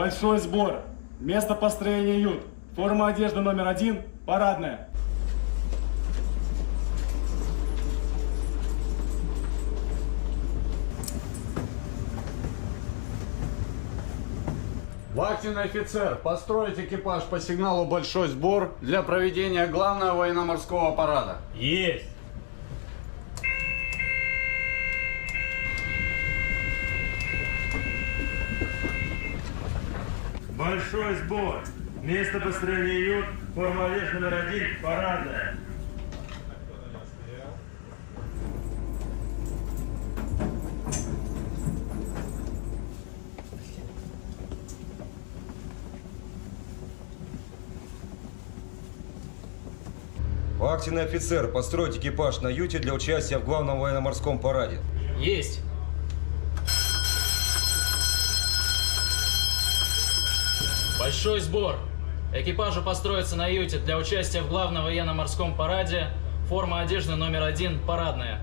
Большой сбор. Место построения ют. Форма одежды номер 1, парадная. Вахтенный офицер, построить экипаж по сигналу «Большой сбор» для проведения главного военно-морского парада. Есть! Большой сбор. Место построения ют. Форма одежды номер 1, парадная. Вахтенный офицер, построить экипаж на юте для участия в главном военно-морском параде. Есть! Большой сбор. Экипажу построиться на юте для участия в главном военно-морском параде. Форма одежды номер 1, парадная.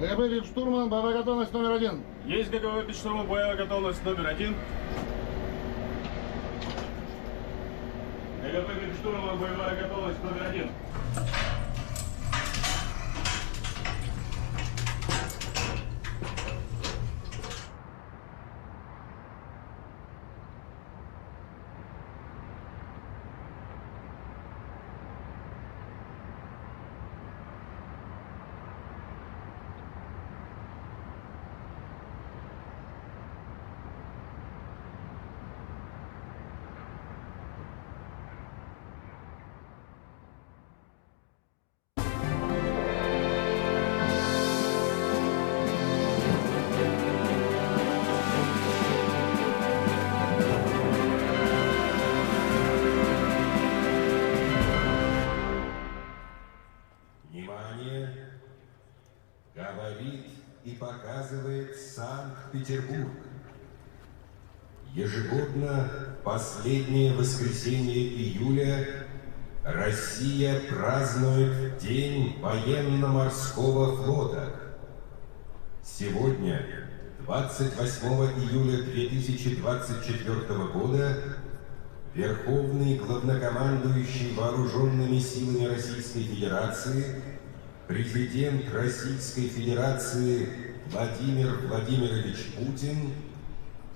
ГБ штурман, боевая готовность номер 1. Есть ГГВ штурман, боевая готовность номер 1. ГГВ штурман, боевая готовность номер 1. Говорит и показывает Санкт-Петербург. Ежегодно, последнее воскресенье июля, Россия празднует День военно-морского флота. Сегодня, 28 июля 2024 года, Верховный главнокомандующий Вооруженными силами Российской Федерации, президент Российской Федерации Владимир Владимирович Путин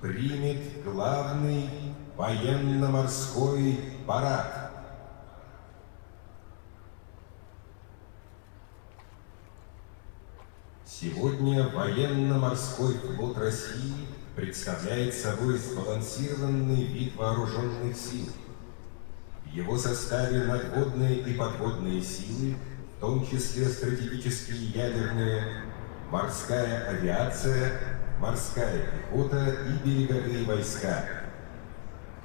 примет главный военно-морской парад. Сегодня военно-морской флот России представляет собой сбалансированный вид вооруженных сил. В его составе надводные и подводные силы, в том числе стратегические ядерные, морская авиация, морская пехота и береговые войска.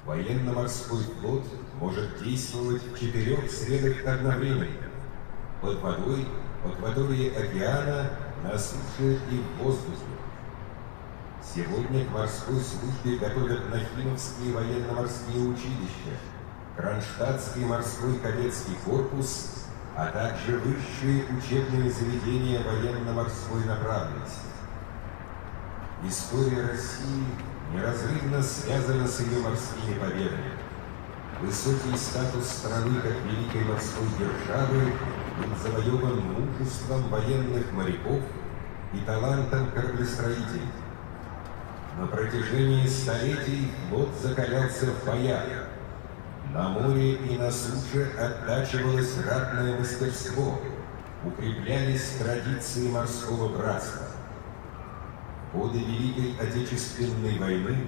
Военно-морской флот может действовать в 4 средах одновременно: под водой, в акватории океана, на суше и в воздухе. Сегодня к морской службе готовят Нахимовские военно-морские училища, Кронштадтский морской кадетский корпус, а также высшие учебные заведения военно-морской направленности. История России неразрывно связана с ее морскими победами. Высокий статус страны как великой морской державы был завоеван мужеством военных моряков и талантом кораблестроителей. На протяжении столетий флот закалялся в боях. На море и на суше оттачивалось ратное мастерство, укреплялись традиции морского братства. В годы Великой Отечественной войны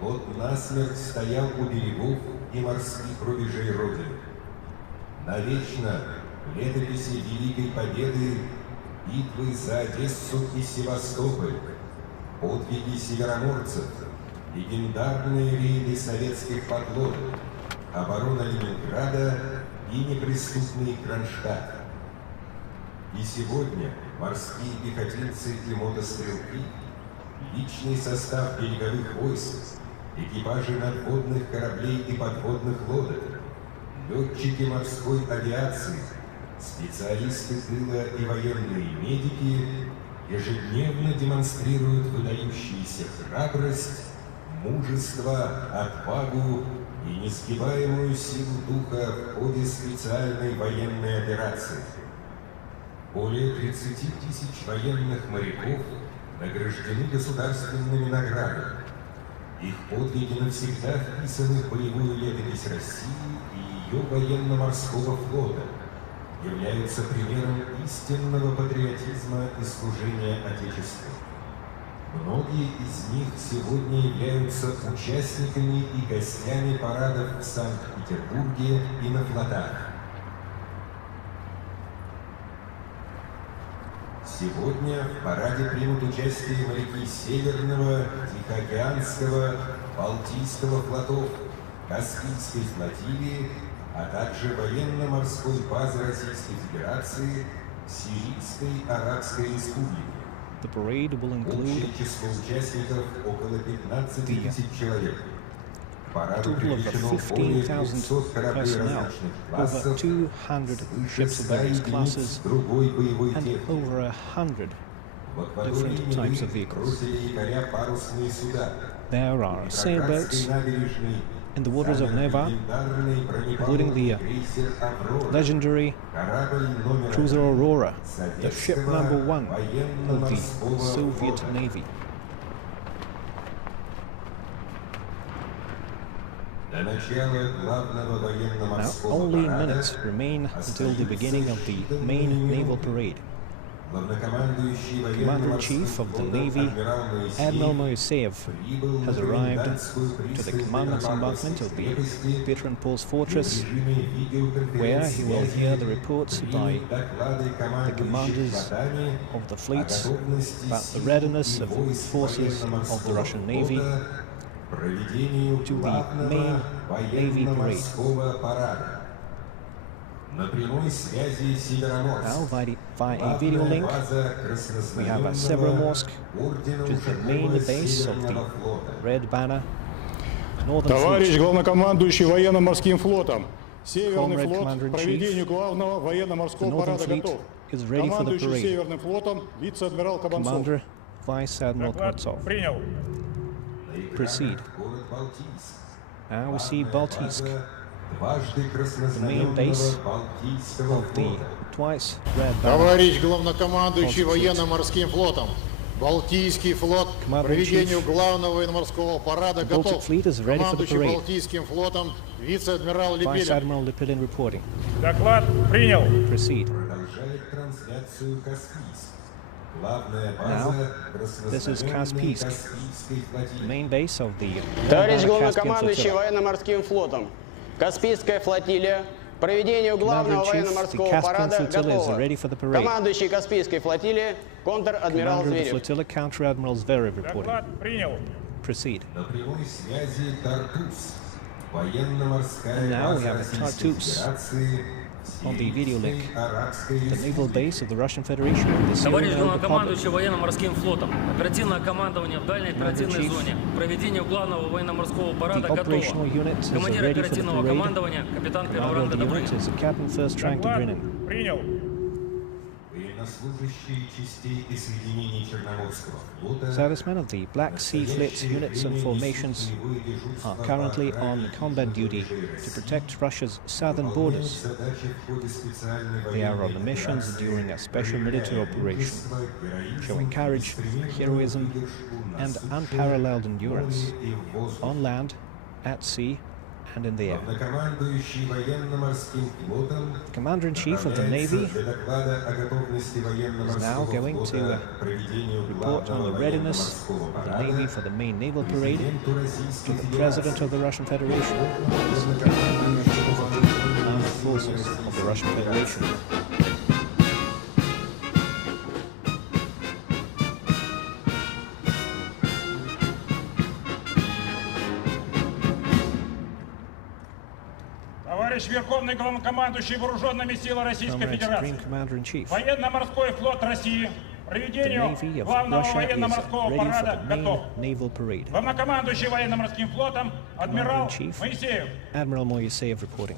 флот насмерть стоял у берегов и морских рубежей Родины. Навечно в летописи Великой Победы битвы за Одессу и Севастополь, подвиги североморцев, легендарные рейды советских подлодок, оборона Ленинграда и неприступный Кронштадт. И сегодня морские пехотинцы и мотострелки, личный состав береговых войск, экипажи надводных кораблей и подводных лодок, летчики морской авиации, специалисты тыла и военные медики ежедневно демонстрируют выдающуюся храбрость, мужество, отвагу и несгибаемую силу духа в ходе специальной военной операции. Более 30 тысяч военных моряков награждены государственными наградами. Их подвиги навсегда вписаны в боевую летопись России и ее военно-морского флота, являются примером истинного патриотизма и служения Отечеству. Многие из них сегодня являются участниками и гостями парадов в Санкт-Петербурге и на флотах. Сегодня в параде примут участие моряки Северного, Тихоокеанского, Балтийского флотов, Каспийской флотилии, а также военно-морской базы Российской Федерации, Сирийской Арабской Республики. The parade will include Общее число участников около 15 тысяч человек. a Параду total of привлечено более 15,000 200 кораблей personnel, различных over классов, 200 ships of 600 various единиц classes, другой боевой and техники. over 100 В акватории different types of Невы vehicles. бросили якоря парусные суда. There are sailboats in the waters of Neva, including the legendary cruiser Aurora, the ship number 1 of the Soviet Navy. Now, only minutes remain until the beginning of the main naval parade. Commander-in-Chief of the Navy, Admiral Moiseev, has arrived to the commandant's embankment of the Petropol's fortress, where he will hear the reports by the commanders of the fleets about the readiness of the forces of the Russian Navy to the main Navy parade. Now, via a video link, we have a Severomorsk, which is the main base of the Red Banner Northern Товарищ Fleet. главнокомандующий военно-морским флотом, Северный Comrade флот к Commander-in-Chief, проведению главного The военно-морского Northern парада Fleet готов. is ready for the Командующий parade. Северным флотом вице-адмирал Кабанцов. Commander Vice Admiral Kravtsov. Принял. Proceed. Now we see Baltisk, the main base of the twice Red Banner. Товарищ главнокомандующий Baltic Fleet. военно-морским флотом, Балтийский флот к Commander-in-Chief. проведению главного военно-морского парада The Baltic готов. Fleet is ready for the Командующий parade. Балтийским флотом вице-адмирал Vice Лепелин. Admiral Lepelin reporting. Доклад принял. Proceed. Продолжает трансляцию Каспийск. Главная Now, база this is Caspian, the main base of the Red Товарищ Banner Caspian главнокомандующий flotilla. военно-морским флотом, Каспийская флотилия, к проведению главного Commander-in-Chief, военно-морского the Caspian парада flotilla is готова. ready for the parade. Командующий Каспийской флотилии, контр-адмирал Commander of the Зверев. flotilla, Counter-Admiral Zverev reporting. Доклад принял. Proceed. На прямой связи Тартус. Военно-морская And now we база have Российской Tartus Федерации, on the video link. Сирийской Арабской The naval Республики. base of the Russian Federation, the Товарищ Syrian Republic. главнокомандующий военно-морским флотом, оперативное командование в дальней оперативной Chief. зоне, к проведению главного военно-морского парада The готово. operational unit is Командир ready for the оперативного parade. командования, капитан первого Commander of ранга the Добрынин. unit is Captain First Rank Доклад Dobrynin. принял. Военнослужащие частей и соединений Черноморского флота Servicemen of the Black Sea Fleet's units and formations are currently on combat duty to protect Russia's southern borders. They are on the missions during a special military operation, showing courage, heroism, and unparalleled endurance on land, at sea, and in the air. Главнокомандующий военно-морским флотом The Commander-in-Chief of the Navy для доклада о готовности is now военно-морского going флота to к проведению report on the главного readiness военно-морского of the парада Navy for the main naval parade президенту to Российской the President Федерации. of the Russian Federation, Armed Forces of the Russian Federation. Товарищ Товарищ Верховный Главнокомандующий Вооруженными силами Российской Comrade Федерации. Supreme Commander-in-Chief. Военно-морской флот России The проведению Navy of главного Russia военно-морского is ready for парада the main готов. naval parade. Главнокомандующий военно-морским флотом адмирал Commander-in-Chief, Моисеев. Admiral Moiseev reporting.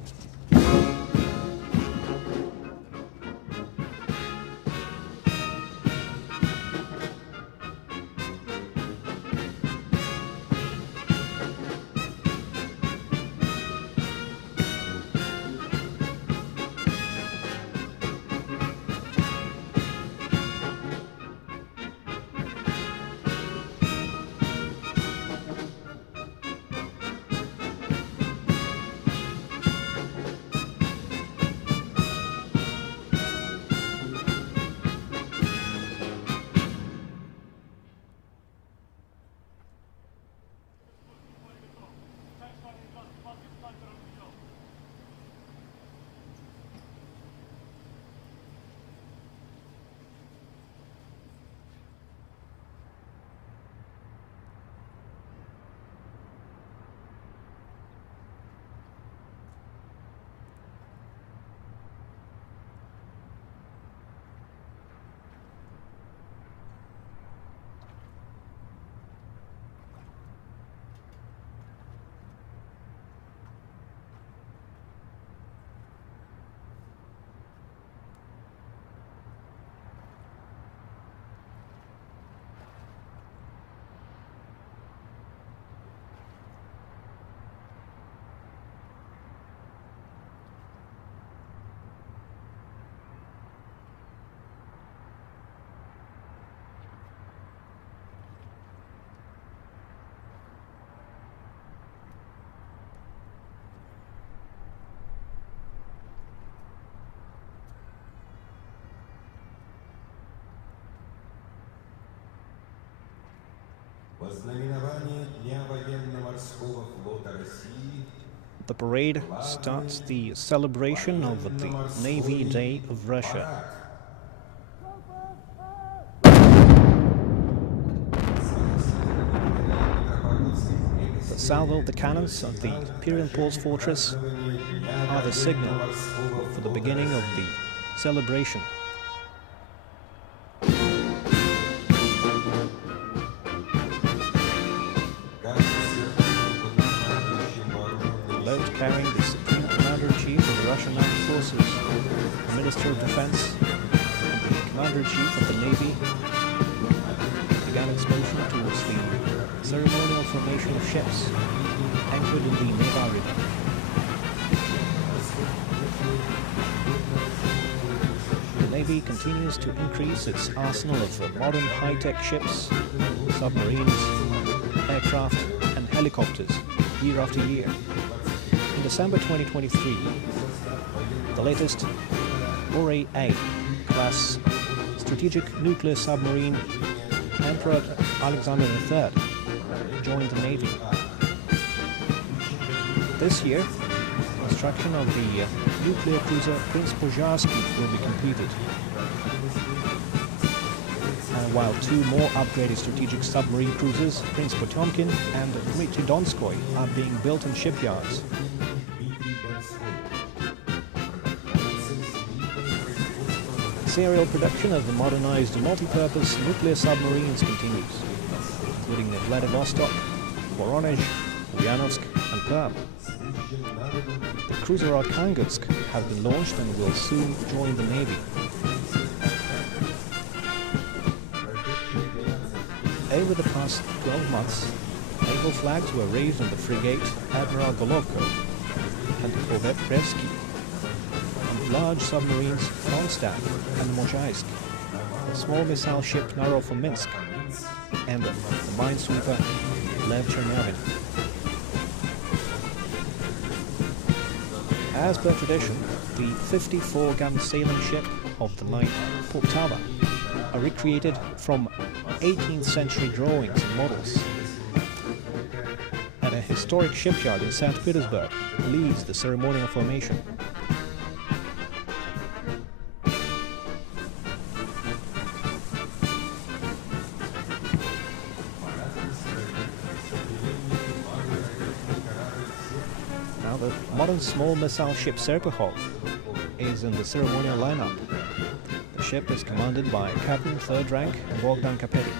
The parade starts the celebration of the Navy Day of Russia. The salvo of the cannons of the Imperial Pulse Fortress are the signal for the beginning of the celebration. Carrying the Supreme Commander-in-Chief of the Russian Armed Forces, the Minister of Defense, and the Commander-in-Chief of the Navy began its motion towards the ceremonial formation of ships anchored in the Neva River. The Navy continues to increase its arsenal of modern high-tech ships, submarines, aircraft, and helicopters year after year. In December 2023, the latest Boray-A class strategic nuclear submarine Emperor Alexander III joined the Navy. This year, construction of the nuclear cruiser Prince Pozharsky will be completed. While two more upgraded strategic submarine cruisers, Prince Potemkin and Dmitry Donskoy, are being built in shipyards. Serial production of the modernized multi-purpose nuclear submarines continues, including the Vladivostok, Voronezh, Ulyanovsk and Perm. The cruiser Arkhangelsk has been launched and will soon join the Navy. Over the past 12 months, naval flags were raised on the frigate Admiral Golovko and the corvette Brevsky, and large submarines Kronstadt and Mozhaisk, the small missile ship Narov-Minsk, and the minesweeper Lev Chernyavin. As per tradition, the 54-gun sailing ship of the line Poltava are recreated from 18th century drawings and models. At a historic shipyard in St Petersburg leads the ceremonial formation. Now the modern small missile ship Serpihol is in the ceremonial lineup. The ship is commanded by Captain 3rd rank Bogdan Kapeti.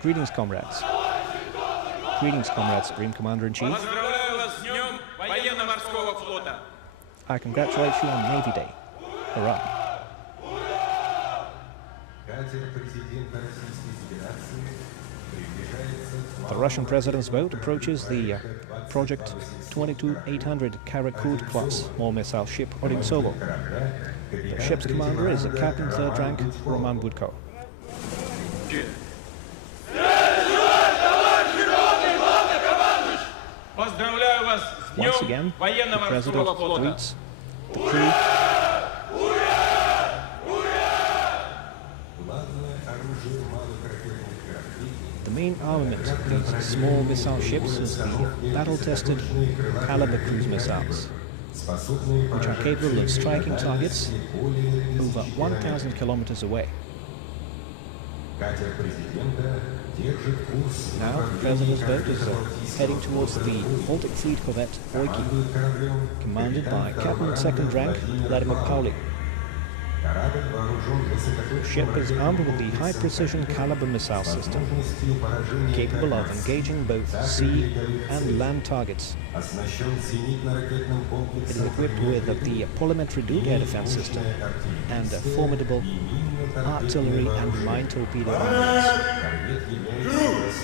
Greetings, comrades. Greetings, comrades, Supreme Commander-in-Chief. I congratulate you on Navy Day. Hurrah. The Russian President's boat approaches the Project 22800 Karakud class small missile ship Odintsovo. The ship's commander is Captain 3rd rank Roman Budko. Once again, the President greets the crew. The main armament of these small missile ships is the battle-tested Caliber cruise missiles, which are capable of striking targets over 1,000 kilometers away. Now, the President's boat is heading towards the Baltic fleet corvette Oiki, commanded by Captain 2nd rank Vladimir Putin. The ship is armed with the high-precision Caliber missile system, capable of engaging both sea and land targets. It is equipped with the Polymetry Dude air defense system and formidable artillery and mine torpedo armaments.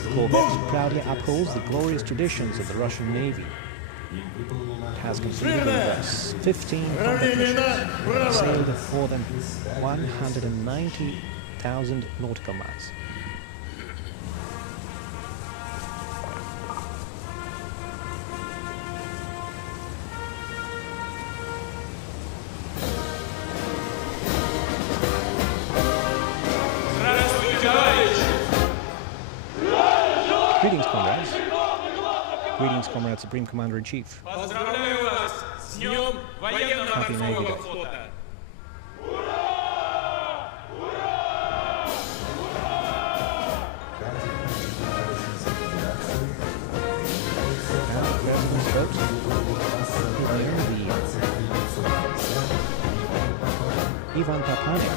The corvette proudly upholds the glorious traditions of the Russian Navy. It has completed over 15 combat missions and sailed more than 190,000 nautical miles. Greetings, comrades. Greetings, comrade Supreme Commander-in-Chief. Happy Navy Day. Now the President's boat is near the Ivan Papanek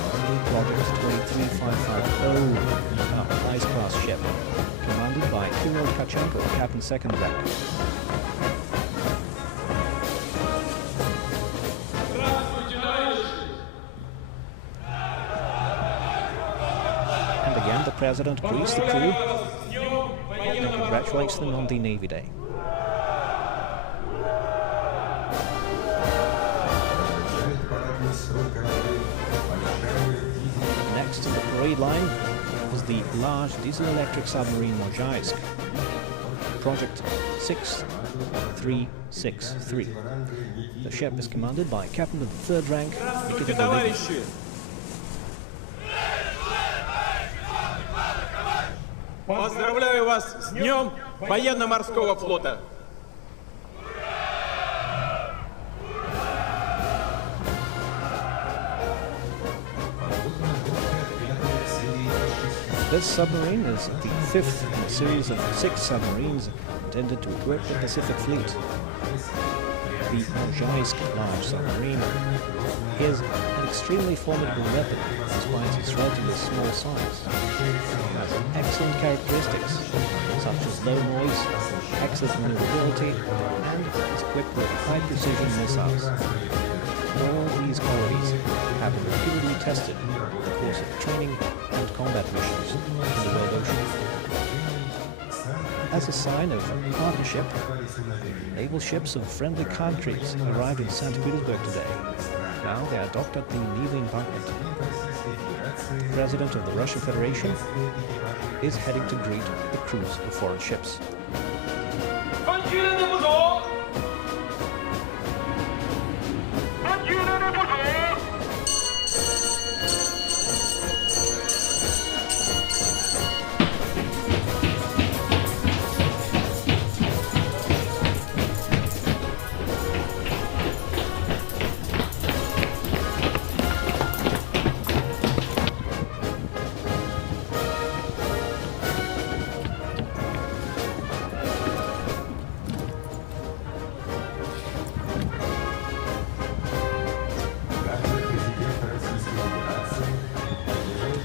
Project 23550 ice-class ship, commanded by Kirill Tkachenko, Captain 2nd rank. And again, the President greets the crew and congratulates them on the Navy Day. Next in the parade line is the large diesel-electric submarine Mozhaisk, Project 6363. The ship is commanded by Captain of the 3rd rank Nikita Volodin. Поздравляю вас с Днем Военно-Морского флота! This submarine is the 5th in a series of 6 submarines intended to equip the Pacific Fleet. The Mozhaisk large submarine is an extremely formidable weapon despite its relatively small size. It has excellent characteristics such as low noise, excellent maneuverability, and is equipped with high-precision missiles. All these qualities have been repeatedly tested in the course of training and combat missions in the world ocean. As a sign of partnership, naval ships of friendly countries arrived in St Petersburg today. Now they are docked at the naval embankment. The President of the Russian Federation is heading to greet the crews of foreign ships.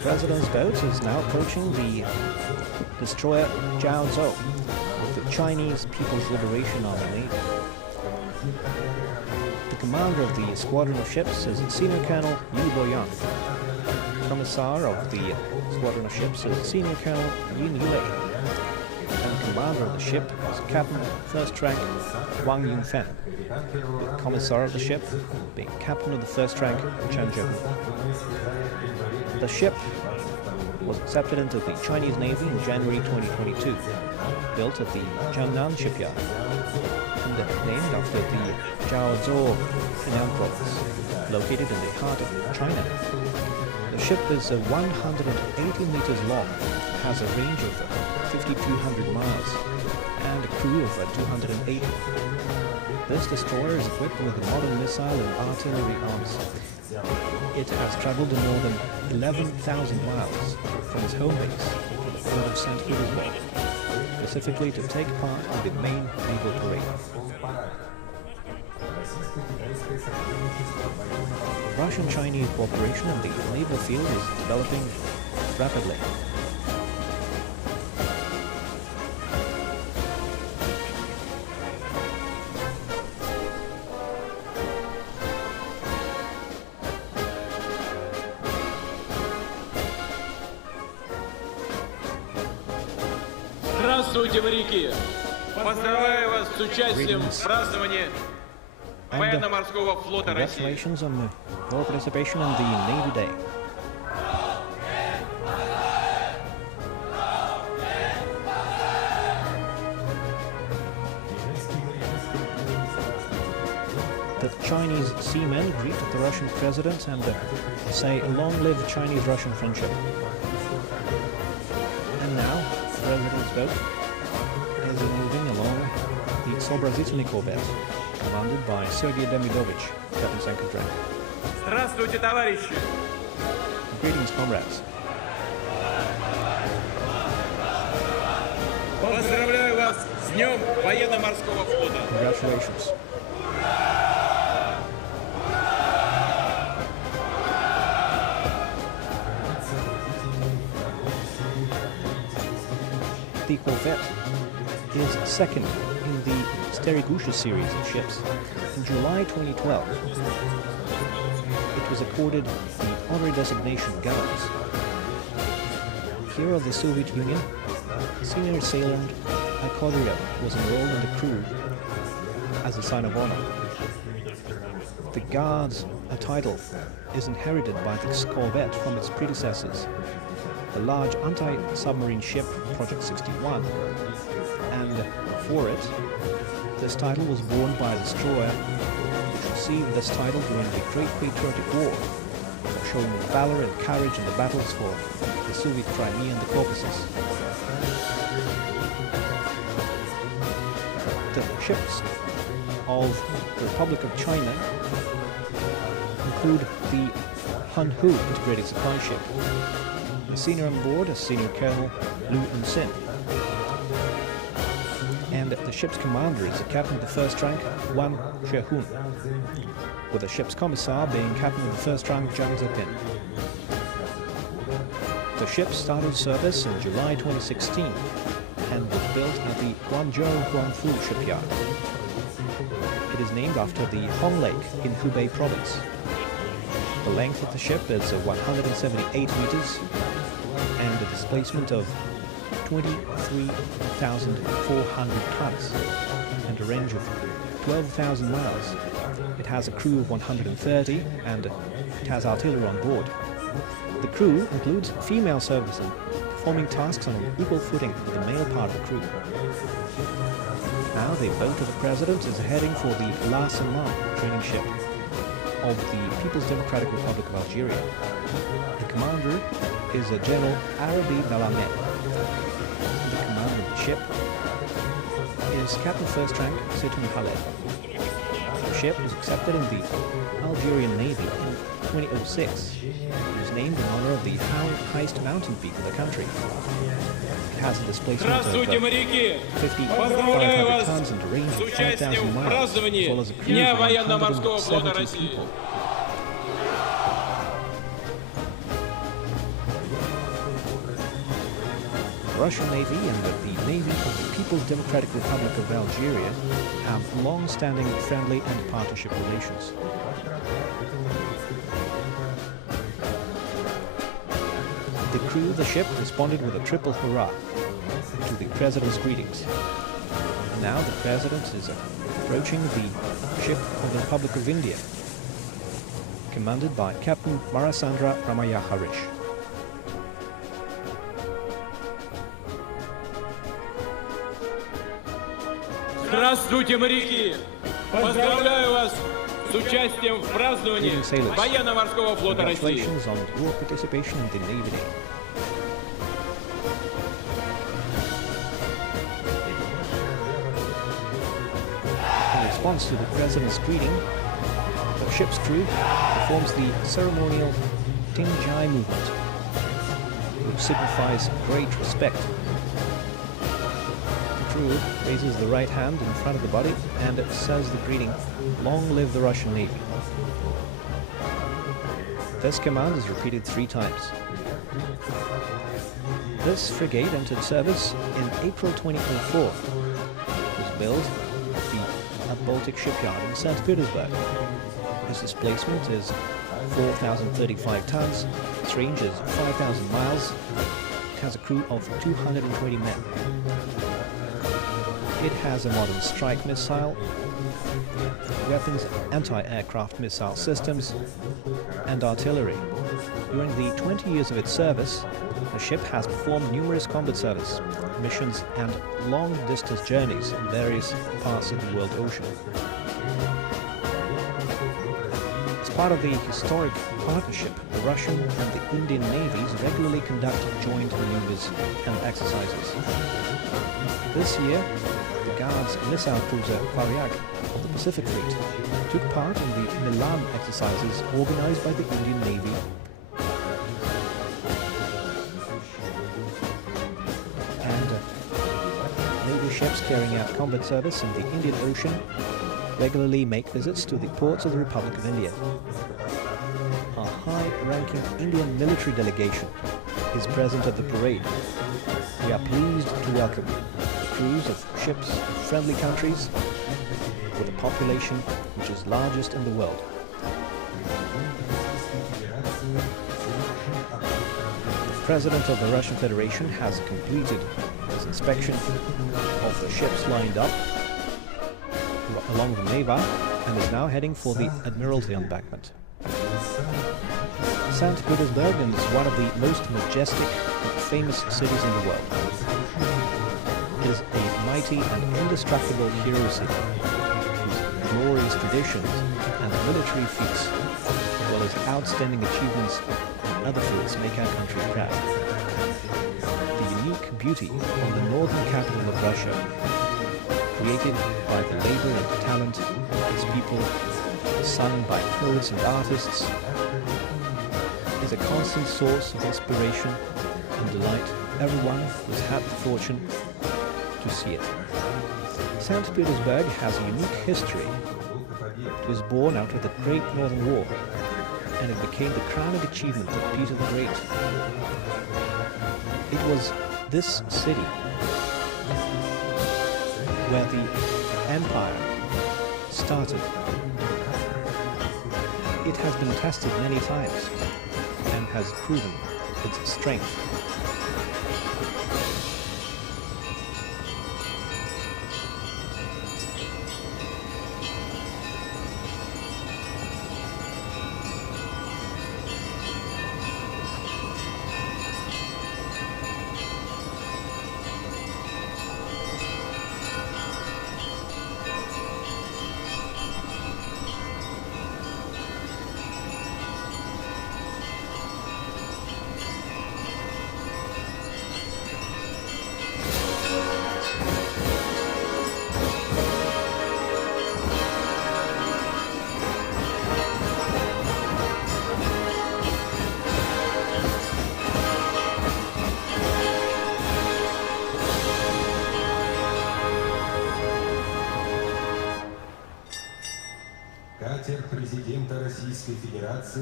president's boat is now approaching the destroyer Jiaozhou of the Chinese People's Liberation Army Navy. The commander of the squadron of ships is Senior Colonel Yu Boyang. Commissar of the squadron of ships is Senior Colonel Yin Yue. And the commander of the ship is Captain First Rank Wang Yunfen. The commissar of the ship being Captain of the First Rank Chen Zheng. The ship was accepted into the Chinese Navy in January 2022, built at the Jiangnan shipyard, and named after the Jiaozhou Henan province, located in the heart of China. The ship is 180 meters long, has a range of 5,200 miles, and a crew of 280. This destroyer is equipped with modern missile and artillery arms. It has traveled more than 11,000 miles from its home base, the port of St Petersburg, specifically to take part in the main naval parade. Russian-Chinese cooperation in the naval field is developing rapidly. Здравствуйте, моряки! Поздравляю вас с участием в праздновании военно-морского флота России. Congratulations on your participation in the Navy Day. The Chinese seamen greet the Russian president and say, "Long live Chinese-Russian friendship." And now, the president's boat is moving along the Soobrazitelny corvette, commanded by Sergei Demidovich, Captain Second Rank. Здравствуйте, товарищи! Greetings, comrades. Поздравляю вас с Днем военно-морского флота! Congratulations. The corvette is second in the Sterigusha series of ships. In July 2012, it was accorded the honorary designation Guards. Hero of the Soviet Union, Senior Sailor Akodrya was enrolled in the crew as a sign of honor. The Guards, a title, is inherited by the corvette from its predecessors, the large anti-submarine ship Project 61, and for it, this title was borne by a destroyer which received this title during the Great Patriotic War, showing valor and courage in the battles for the Soviet Crimea and the Caucasus. The ships of the Republic of China include the Hanhu integrated supply ship. The senior on board is Senior Colonel Lu Yunxin. And the ship's commander is the Captain of the First Rank, Wang Shehun, with the ship's commissar being Captain of the First Rank, Zhang Zepin. The ship started service in July 2016 and was built at the Guangzhou Guangfu shipyard. It is named after the Hong Lake in Hubei province. The length of the ship is 178 meters and a displacement of 23,400 tons and a range of 12,000 miles. It has a crew of 130 and it has artillery on board. The crew includes female servicemen performing tasks on an equal footing with the male part of the crew. Now the boat of the president is heading for the La Saman training ship of the People's Democratic Republic of Algeria. The commander is General Arabi Malamed. The commander of the ship is Captain First Rank Seitoun Khaled. The ship was accepted in the Algerian Navy in 2006. It was named in honor of the highest mountain peak in the country. It has a displacement of 5,500 tons and a range of 5,000 miles, as well as a crew of 170 people. Russian Navy and the Navy of the People's Democratic Republic of Algeria have long-standing friendly and partnership relations. The crew of the ship responded with a triple hurrah to the President's greetings. Now the President is approaching the ship of the Republic of India, commanded by Captain Marasandra Ramaya Harish. Здравствуйте, моряки! Поздравляю вас с участием в праздновании военно-морского флота России. Congratulations on your participation in the Navy Day. In response to the President's greeting, the ship's crew performs the ceremonial Tinjai movement, which signifies great respect. The crew raises the right hand in front of the body and it says the greeting, "Long live the Russian Navy." This command is repeated 3 times. This frigate entered service in April 2004. It was built at the Baltic shipyard in St Petersburg. Its displacement is 4,035 tons, its range is 5,000 miles, it has a crew of 220 men. It has a modern strike missile, weapons, anti-aircraft missile systems, and artillery. During the 20 years of its service, the ship has performed numerous combat service missions and long-distance journeys in various parts of the world ocean. As part of the historic partnership, the Russian and the Indian navies regularly conduct joint maneuvers and exercises. This year, the Guard's missile cruiser Varyak of the Pacific Fleet took part in the Milan exercises organized by the Indian Navy. And Navy ships carrying out combat service in the Indian Ocean regularly make visits to the ports of the Republic of India. A high-ranking Indian military delegation is present at the parade. We are pleased to welcome the crews of ships of friendly countries with a population which is largest in the world. The President of the Russian Federation has completed his inspection of the ships lined up along the Neva and is now heading for the Admiralty embankment. St Petersburg is one of the most majestic and famous cities in the world. It is a mighty and indestructible hero city, whose glorious traditions and military feats, as well as outstanding achievements in other fields, make our country proud. The unique beauty of the northern capital of Russia, created by the labor and talent of its people, sung by poets and artists, is a constant source of inspiration and delight everyone who has had the fortune to see it. St. Petersburg has a unique history. It was born out of the Great Northern War, and it became the crowning achievement of Peter the Great. It was this city where the empire started. It has been tested many times and has proven its strength.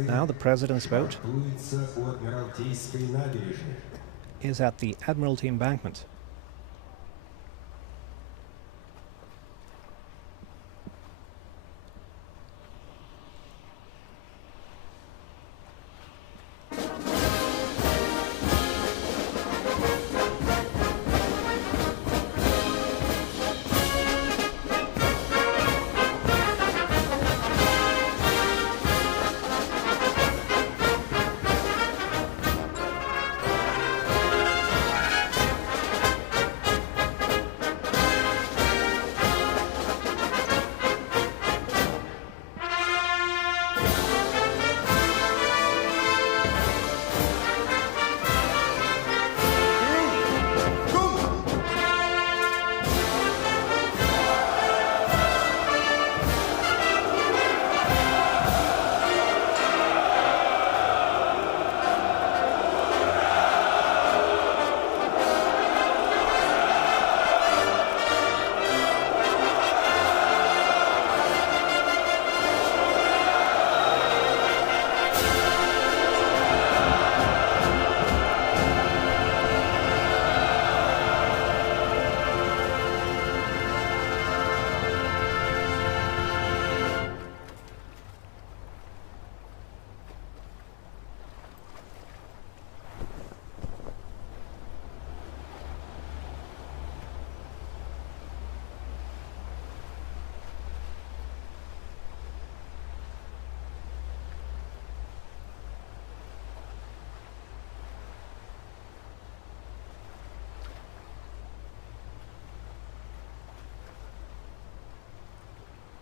Now the President's boat is at the Admiralty embankment.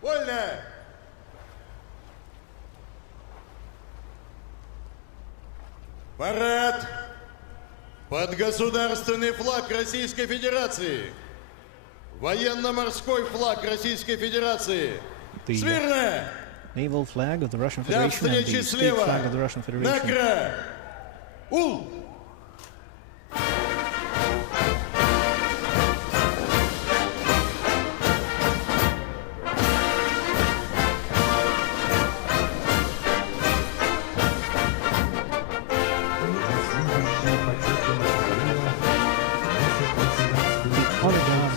Вольно! Парад под государственный флаг Российской Федерации. Военно-морской флаг Российской Федерации. Смирно! Naval flag of the Russian Для Federation and встречи the state слева. flag of the Russian Federation. Накра! Ул!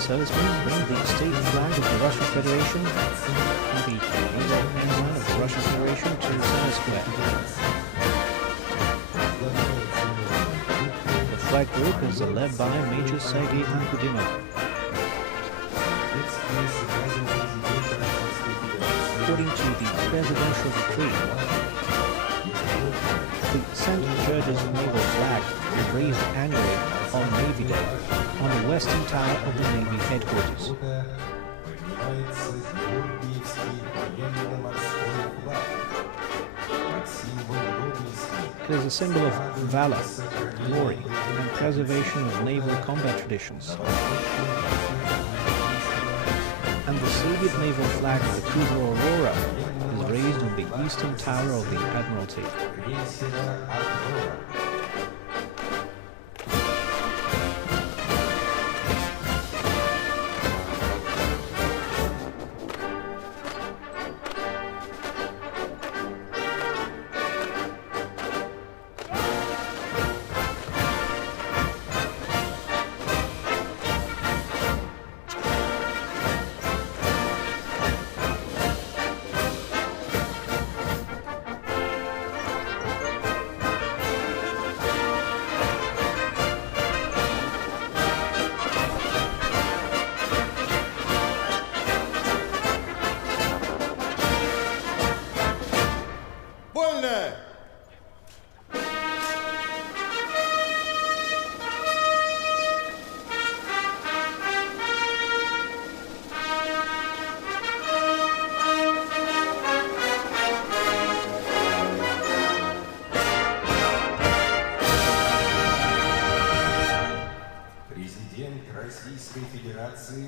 Servicemen bring the state flag of the Russian Federation and the naval ensign of the Russian Federation to Tsar Square. The flag group is led by Major Sergei Ankudinov. According to the presidential decree, the St. Petersburg naval flag is raised annually on Navy Day on the western tower of the Navy headquarters. It is a symbol of valor, glory, and preservation of naval combat traditions. And the Soviet naval flag of the cruiser Aurora is raised on the eastern tower of the Admiralty.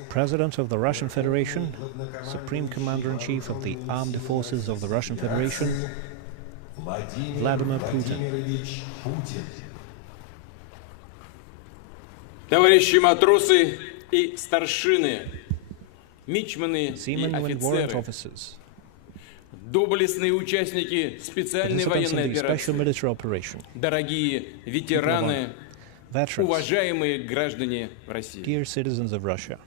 President of the Russian Federation, Supreme Commander-in-Chief of the Armed Forces of the Russian Federation, Vladimir Putin. Товарищи матросы и старшины, мичманы и Seamen and warrant офицеры, officers, доблестные участники специальной participants военной in the special операции, military operation, дорогие ветераны, veterans, уважаемые граждане России, dear citizens of Russia,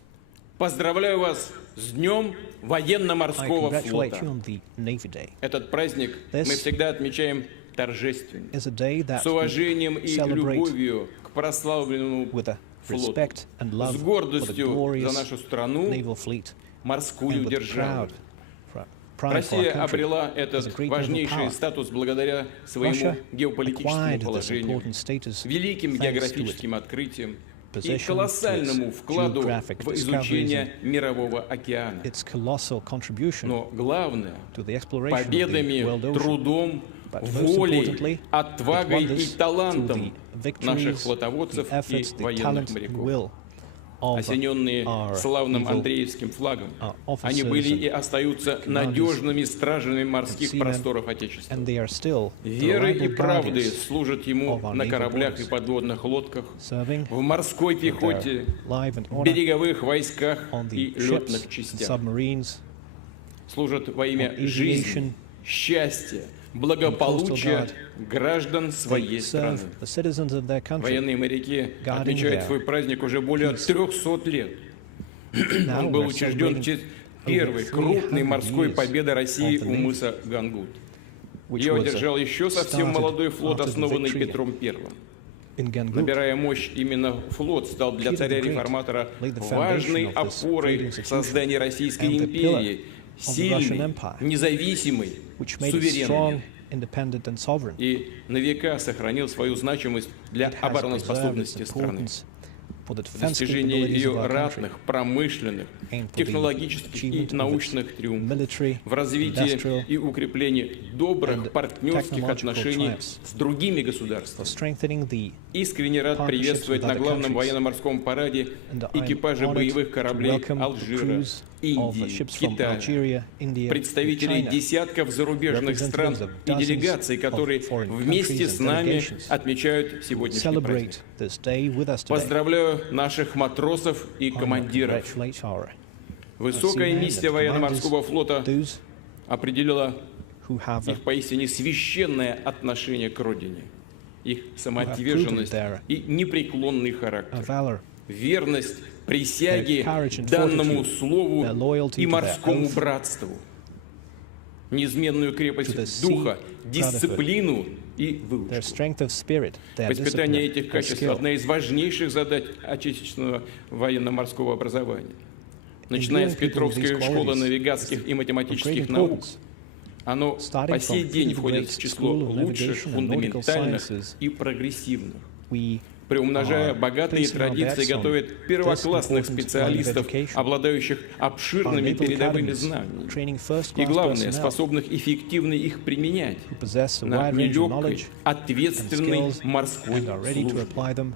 поздравляю вас с Днем I военно-морского congratulate you флота. on the Navy Day. Этот праздник мы всегда отмечаем торжественно, It's a day that с уважением we и celebrate любовью к прославленному with a флоту, respect and love с for the гордостью за glorious нашу страну, naval fleet, морскую and with державу. pride for our Россия country. обрела As этот a great naval важнейший power, статус благодаря своему Russia геополитическому acquired this положению, important status великим thanks to географическим открытиям и position, колоссальному to its вкладу geographic в изучение Мирового океана. its colossal contribution Но главное, to the exploration of the победами, world ocean, трудом, but most волей, importantly, отвагой it won и this талантом through the наших victories, флотоводцев the efforts, и the военных talent and моряков. will of Осененные our славным naval Андреевским флагом, officers они были и остаются commanders надежными стражами морских seamen, просторов Отечества. and they are still the Веры и reliable правды guardians служат ему of our на naval кораблях и borders, подводных лодках, serving в морской with their пехоте, life and honor береговых войсках on the и ships летных and частях. submarines, Служат во имя on жизни, aviation, счастья, благополучия граждан своей they страны. serve the citizens of their country. Военные моряки guarding отмечают their свой праздник уже более 300 лет. Now Он был we're учрежден в celebrating честь over первой 300 крупной морской years победы России of the у Navy, мыса Гангут. which Ее was одержал еще совсем started молодой флот, after the основанный victory Петром I. in Gangut. Набирая мощь, именно флот стал для Peter the царя-реформатора Great laid the важной foundation of this опорой great в institution создании Российской and the империи, pillar of the Russian сильной, Empire, независимой, which made it суверенной. strong, independent and sovereign. И на века сохранил свою значимость для It has обороноспособности preserved its страны. importance for the defense Достижение capabilities ее of our country, ратных, промышленных, and for the технологических и achievement of its научных триумфов, military, в развитии industrial, и укреплении добрых and партнерских technological отношений triumphs, с другими for государствами. strengthening the Искренне рад partnerships приветствовать with на other главном countries. военно-морском параде And I'm экипажи honored боевых to кораблей welcome the Алжира, crews of Индии, ships from Китая, Algeria, India, and представителей China, десятков зарубежных стран representatives of и dozens делегаций, of которые foreign вместе countries с and нами delegations отмечают сегодняшний праздник. celebrate this day with us today. Поздравляю наших матросов и I командиров. congratulate our Высокая seamen миссия and военно-морского флота those определила who have их поистине священное отношение к родине, их самоотверженность и непреклонный a характер, valor, верность присяге, their courage and данному fortitude, слову their loyalty и to their морскому oath, братству, неизменную to the крепость sea духа, brotherhood, дисциплину и their выучку. strength of spirit, their Воспитание discipline, этих their качеств – skill. одна из важнейших задач отечественного военно-морского образования. Начиная с Enduring people Петровской these школы qualities навигатских и of математических great наук, importance. оно по Starting сей from день Peter the входит Great's в число School of лучших, Navigation and Nautical фундаментальных Sciences. и прогрессивных. We Приумножая are богатые placing our традиции, bets on готовят this первоклассных important line of специалистов, education. обладающих обширными Our naval передовыми academies, знаниями. training first-class И главное, personnel способных эффективно их применять who possess a на wide range of нелегкой, knowledge and ответственной skills морской and are ready to службе. apply them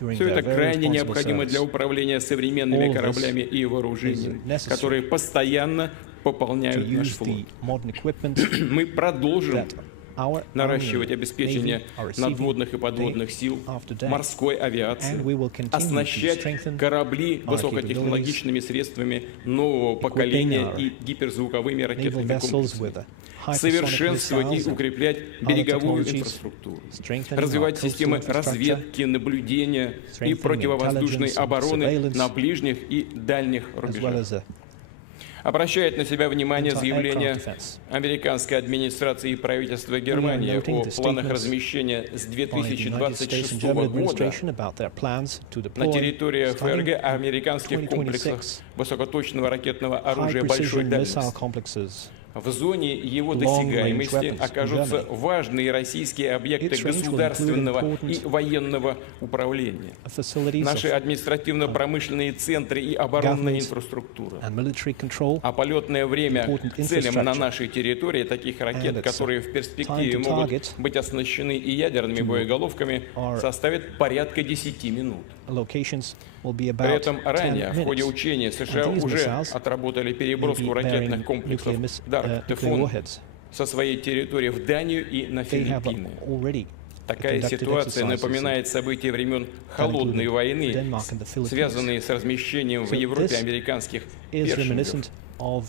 during Все their это very крайне responsible необходимо для service. управления современными All of this кораблями и вооружениями, is necessary которые постоянно To пополняют наш use флот. the modern equipment Мы продолжим that our наращивать Army and обеспечение Navy are receiving надводных и подводных day сил, after day. морской авиации, And we will continue to оснащать strengthen корабли our высокотехнологичными средствами нового поколения our и гиперзвуковыми naval ракетными vessels комплексами, with a high совершенствовать и missiles and укреплять other береговую technologies, инфраструктуру, strengthening развивать our coastal системы infrastructure, разведки, наблюдения и strengthening противовоздушной intelligence and обороны surveillance, на ближних и дальних as well рубежах. as a Обращает на себя внимание заявление anti-aircraft defense. американской администрации и правительства Германии noting о the планах statements размещения с by the United States and 2026 German года administration about their plans to на deploy территории starting ФРГ американских комплексах 2026 высокоточного ракетного оружия большой high-precision дальности. missile complexes. В зоне его Long-range досягаемости weapons in окажутся Germany. важные российские объекты Its range will государственного include и important военного управления, facilities наши of административно-промышленные центры и оборонная government инфраструктура. and military control, А полетное время important к целям на infrastructure. нашей территории таких ракет, And its которые в перспективе time to могут target быть оснащены и ядерными боеголовками, our составит порядка 10 минут. locations will be При about этом 10 ранее в ходе minutes. учения США And these уже missiles отработали переброску may be ракетных bearing комплексов nuclear Dark nuclear Typhoon warheads. со своей территории в Данию и на They have Филиппины. already Такая conducted ситуация exercises напоминает события времен Холодной included войны, Denmark and the Philippines. связанные с размещением в So Европе this американских is першингов. reminiscent of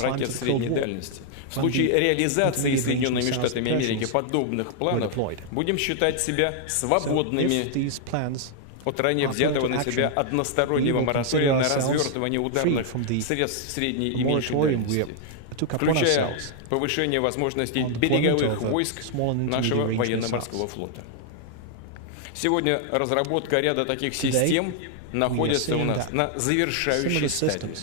ракет средней дальности. В случае реализации Соединенными Штатами Америки подобных планов будем считать себя свободными от ранее взятого на себя одностороннего моратория на развертывание ударных средств средней и меньшей дальности, включая повышение возможностей береговых войск нашего военно-морского флота. Сегодня разработка ряда таких систем находится у нас на завершающей стадии.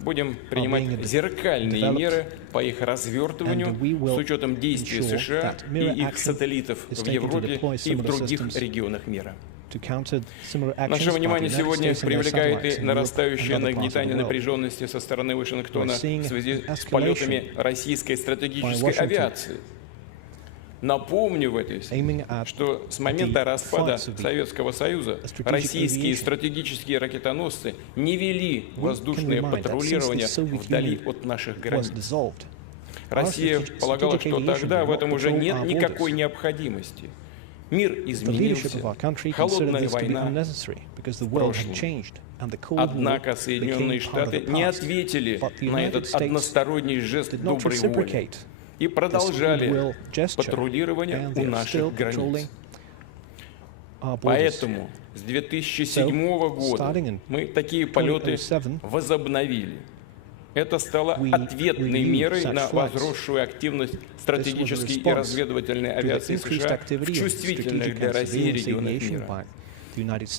Будем принимать зеркальные меры по их развертыванию с учетом действий США и их сателлитов в Европе и в других регионах мира. Наше внимание сегодня привлекает и нарастающее нагнетание напряженности со стороны Вашингтона в связи с полетами российской стратегической авиации. Напомню в этой связи, что с момента распада Советского Союза российские стратегические ракетоносцы не вели воздушное патрулирование вдали от наших границ. Россия полагала, что тогда в этом уже нет никакой необходимости. Мир изменился, холодная война прошла. Однако Соединенные Штаты не ответили на этот односторонний жест доброй воли и продолжали патрулирование у наших границ. Поэтому с 2007 года мы такие полеты возобновили. Это стало ответной мерой на возросшую активность стратегической и разведывательной авиации США в чувствительных для России регионах мира.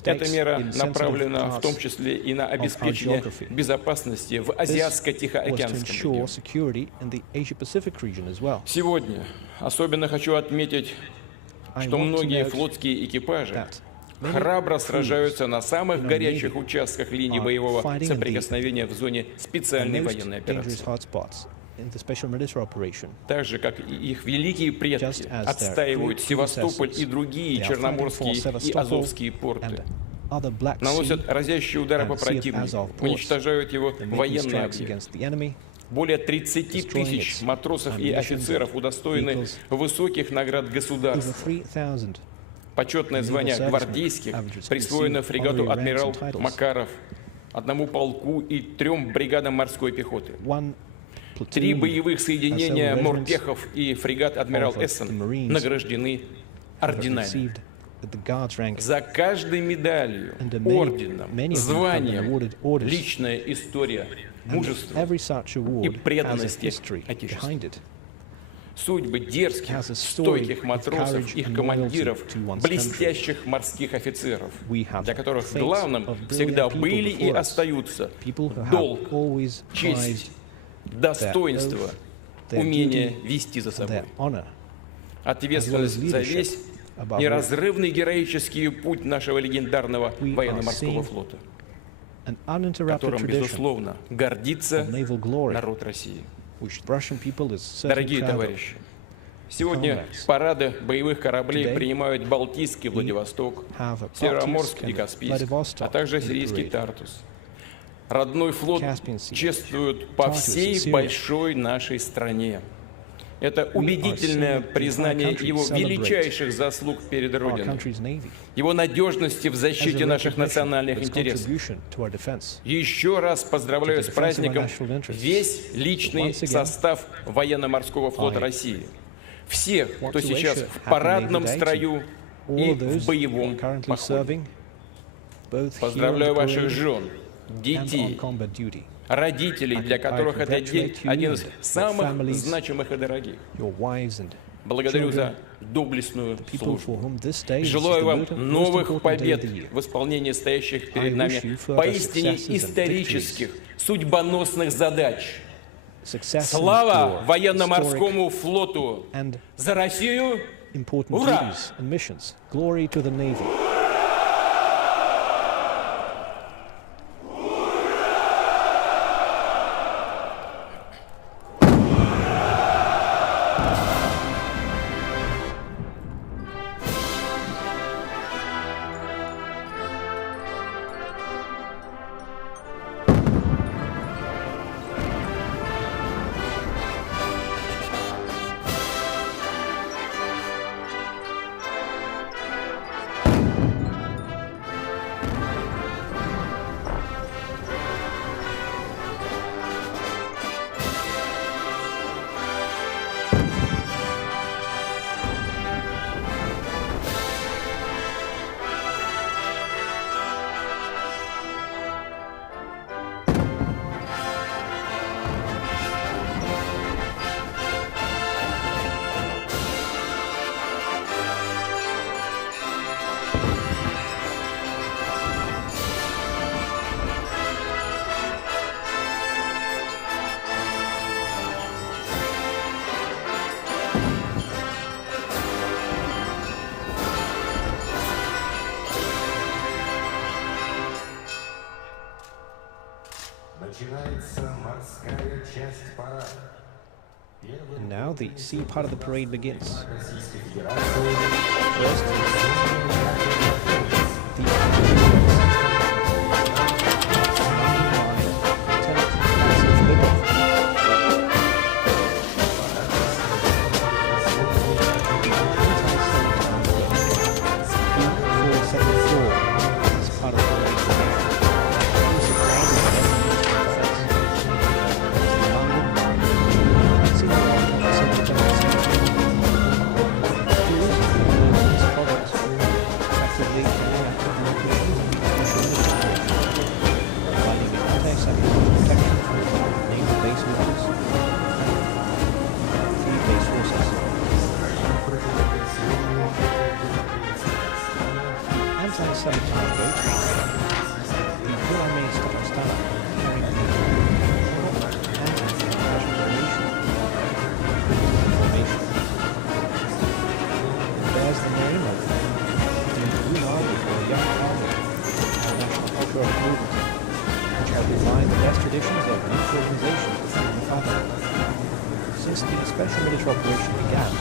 Эта мера направлена в том числе и на обеспечение безопасности в Азиатско-Тихоокеанском регионе. Сегодня особенно хочу отметить, что многие флотские экипажи храбро сражаются на самых горячих участках линии боевого соприкосновения в зоне специальной военной операции. Так же, как и их великие предки отстаивают Севастополь и другие черноморские и азовские порты, наносят разящие удары по противнику, уничтожают его военные объекты. Более 30 тысяч матросов и офицеров удостоены высоких наград государства. Почетное звание гвардейских присвоено фрегату «Адмирал Макаров», одному полку и 3 бригадам морской пехоты. 3 боевых соединения морпехов и фрегат «Адмирал Эссен» награждены орденами. За каждой медалью, орденом, званием личная история мужества и преданности Отечеству. Судьбы дерзких, стойких матросов, их командиров, блестящих морских офицеров, для которых главным всегда были и остаются долг, честь, достоинство, умение вести за собой. Ответственность за весь неразрывный героический путь нашего легендарного военно-морского флота, которым, безусловно, гордится народ России. Дорогие товарищи, сегодня парады боевых кораблей принимают Балтийский Владивосток, Североморск и Каспийск, а также сирийский Тартус. Родной флот чествуют по всей большой нашей стране. Это убедительное признание его величайших заслуг перед Родиной, его надежности в защите наших национальных интересов. Еще раз поздравляю с праздником весь личный состав военно-морского флота России, всех, кто сейчас в парадном строю и в боевом походе. Поздравляю ваших жен, детей, родителей, для которых этот день один из самых значимых и дорогих. Благодарю за доблестную службу. Желаю вам новых побед в исполнении стоящих перед нами поистине исторических, судьбоносных задач. Слава военно-морскому флоту! За Россию! Ура! Начинается морская часть парада. And now the sea part of the parade begins. Российской Федерации. First, Since the special military operation began,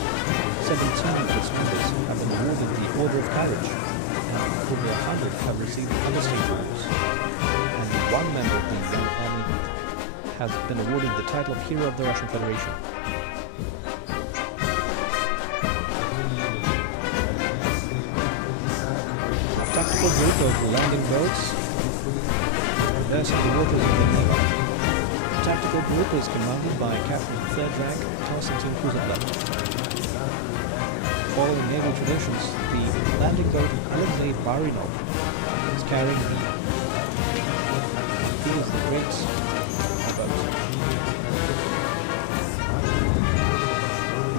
17 of its members have been awarded the Order of Courage, and over 100 have received understate orders. And one member of the young army has been awarded the title of Hero of the Russian Federation. A tactical group of landing boats traversing the waters of the Neva. The tactical group is commanded by Captain 3rd rank Kruzenstern. Following naval traditions, the landing boat Alexei Barinov is carrying the Greats boat.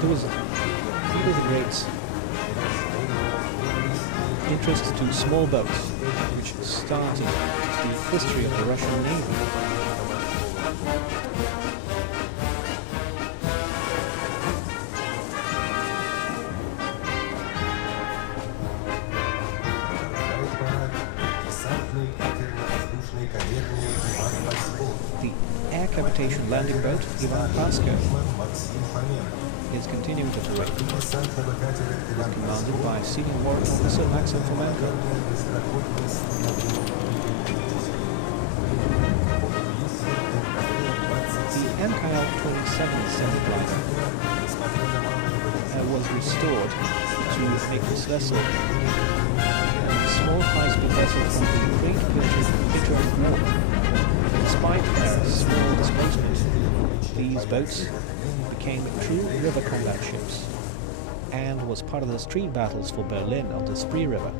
He was the Greats interest to small boats, which started the history of the Russian Navy. The air cavitation landing boat Ivan Pasko is continuing to parade. It is commanded by Senior Warrant Officer Maxim Fomenko. The MKL-27 Senator was restored to make this vessel a small high-speed vessel from the Great Patriotic War. Despite their small displacement, these boats became true river combat ships and was part of the street battles for Berlin on the Spree River.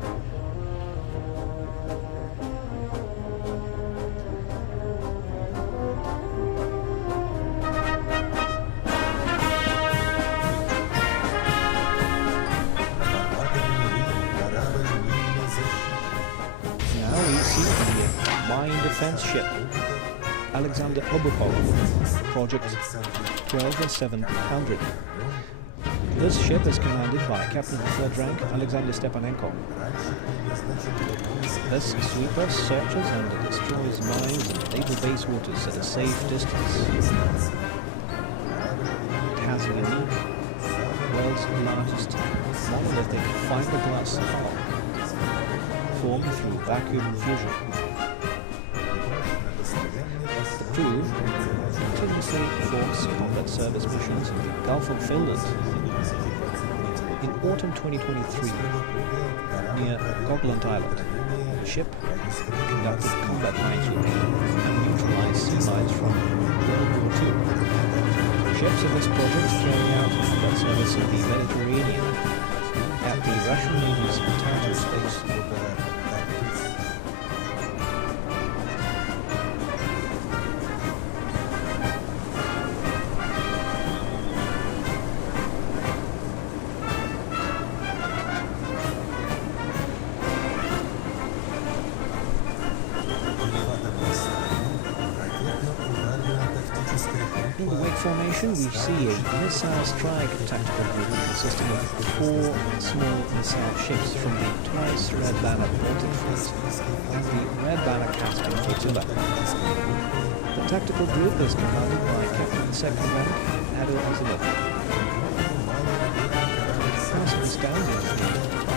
Now we see the mine defense ship Alexander Obukov, Project 12700. This ship is commanded by Captain 3rd rank Alexander Stepanenko. This sweeper searches and destroys mines and naval base waters at a safe distance. It has a unique, world's largest monolithic fiberglass hull formed through vacuum fusion. The crew continuously performs combat service missions in the Gulf of Finland. In autumn 2023, near Gotland Island, the ship conducted combat minesweeping and neutralized sea mines from World War II. Ships of this project carry out combat service in the Mediterranean at the Russian Navy's intelligence base. In the wake formation, we see a missile strike tactical group consisting of 4 small missile ships from the twice Red Banner Baltic fleet and the Red Banner Caspian flotilla. tactical group is commanded by Captain 2nd Rank Adol Azilov. It stands as the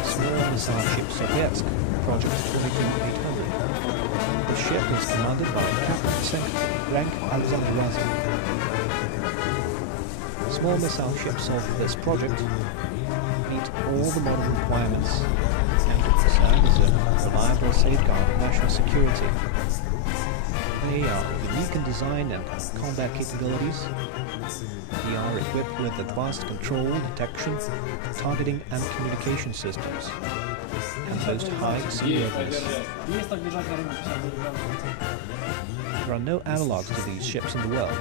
small missile ship Sovietsk, Project 22800. The ship is commanded by Captain 2nd Rank Alexander Razin. Small missile ships of this project meet all the modern requirements and serve as a reliable safeguard of national security. They are unique in design and combat capabilities. They are equipped with advanced control, detection, targeting and communication systems, and boast high seaworthiness. There are no analogues to these ships in the world.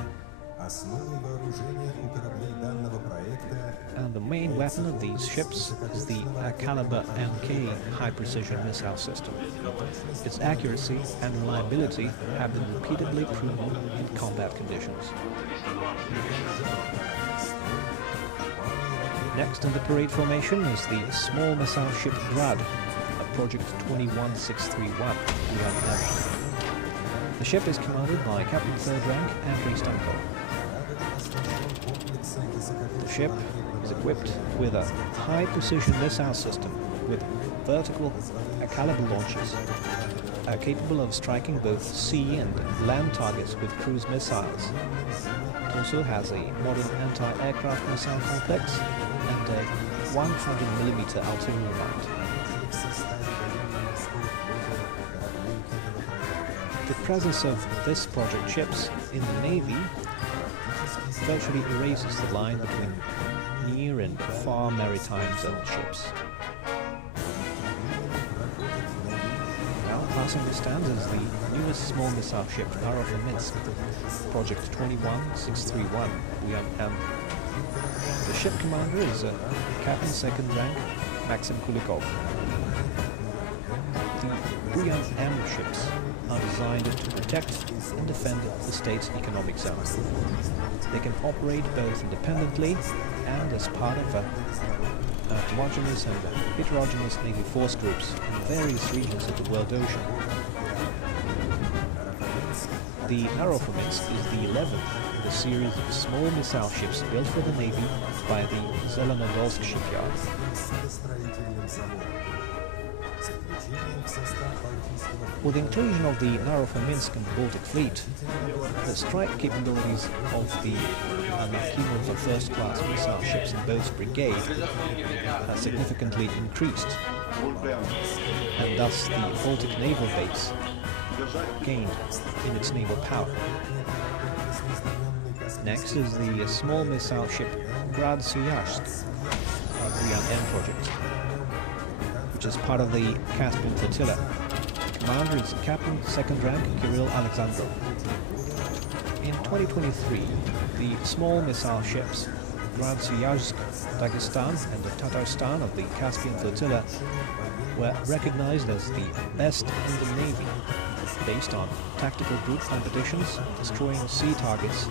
And the main weapon of these ships is the caliber MK high-precision missile system. Its accuracy and reliability have been repeatedly proven in combat conditions. Next in the parade formation is the small missile ship Grad, a Project 21631. The ship is commanded by Captain 3rd Rank Andrei Stanko. The ship is equipped with a high-precision missile system with vertical caliber launchers, capable of striking both sea and land targets with cruise missiles. It also has a modern anti-aircraft missile complex and a 100mm artillery mount. The presence of this project ships in the Navy virtually erases the line between near and far maritime zone ships. Now passing the stands is the newest small missile ship Narov Minsk, Project 21631, Buyan-M. The ship commander is Captain 2nd Rank Maxim Kulikov. The Buyan-M ships are designed to protect and defend the state's economic zone. They can operate both independently and as part of homogeneous and heterogeneous Navy force groups in various regions of the world ocean. The Narov-Minsk is the 11th in the series of small missile ships built for the Navy by the Zelenodolsk shipyard. With the inclusion of the Narov-Minsk in the Baltic fleet, the strike capabilities of the Nakhimov first-class missile ships in both brigade has significantly increased, and thus the Baltic naval base gained in its naval power. Next is the small missile ship Grad Syazhsk, Buyan-M project, which is part of the Caspian flotilla. Commander is Captain 2nd Rank Kirill Alexandrov. In 2023, the small missile ships Grad Syazhsk, Dagestan and Tatarstan of the Caspian flotilla were recognized as the best in the Navy, based on tactical group competitions, destroying sea targets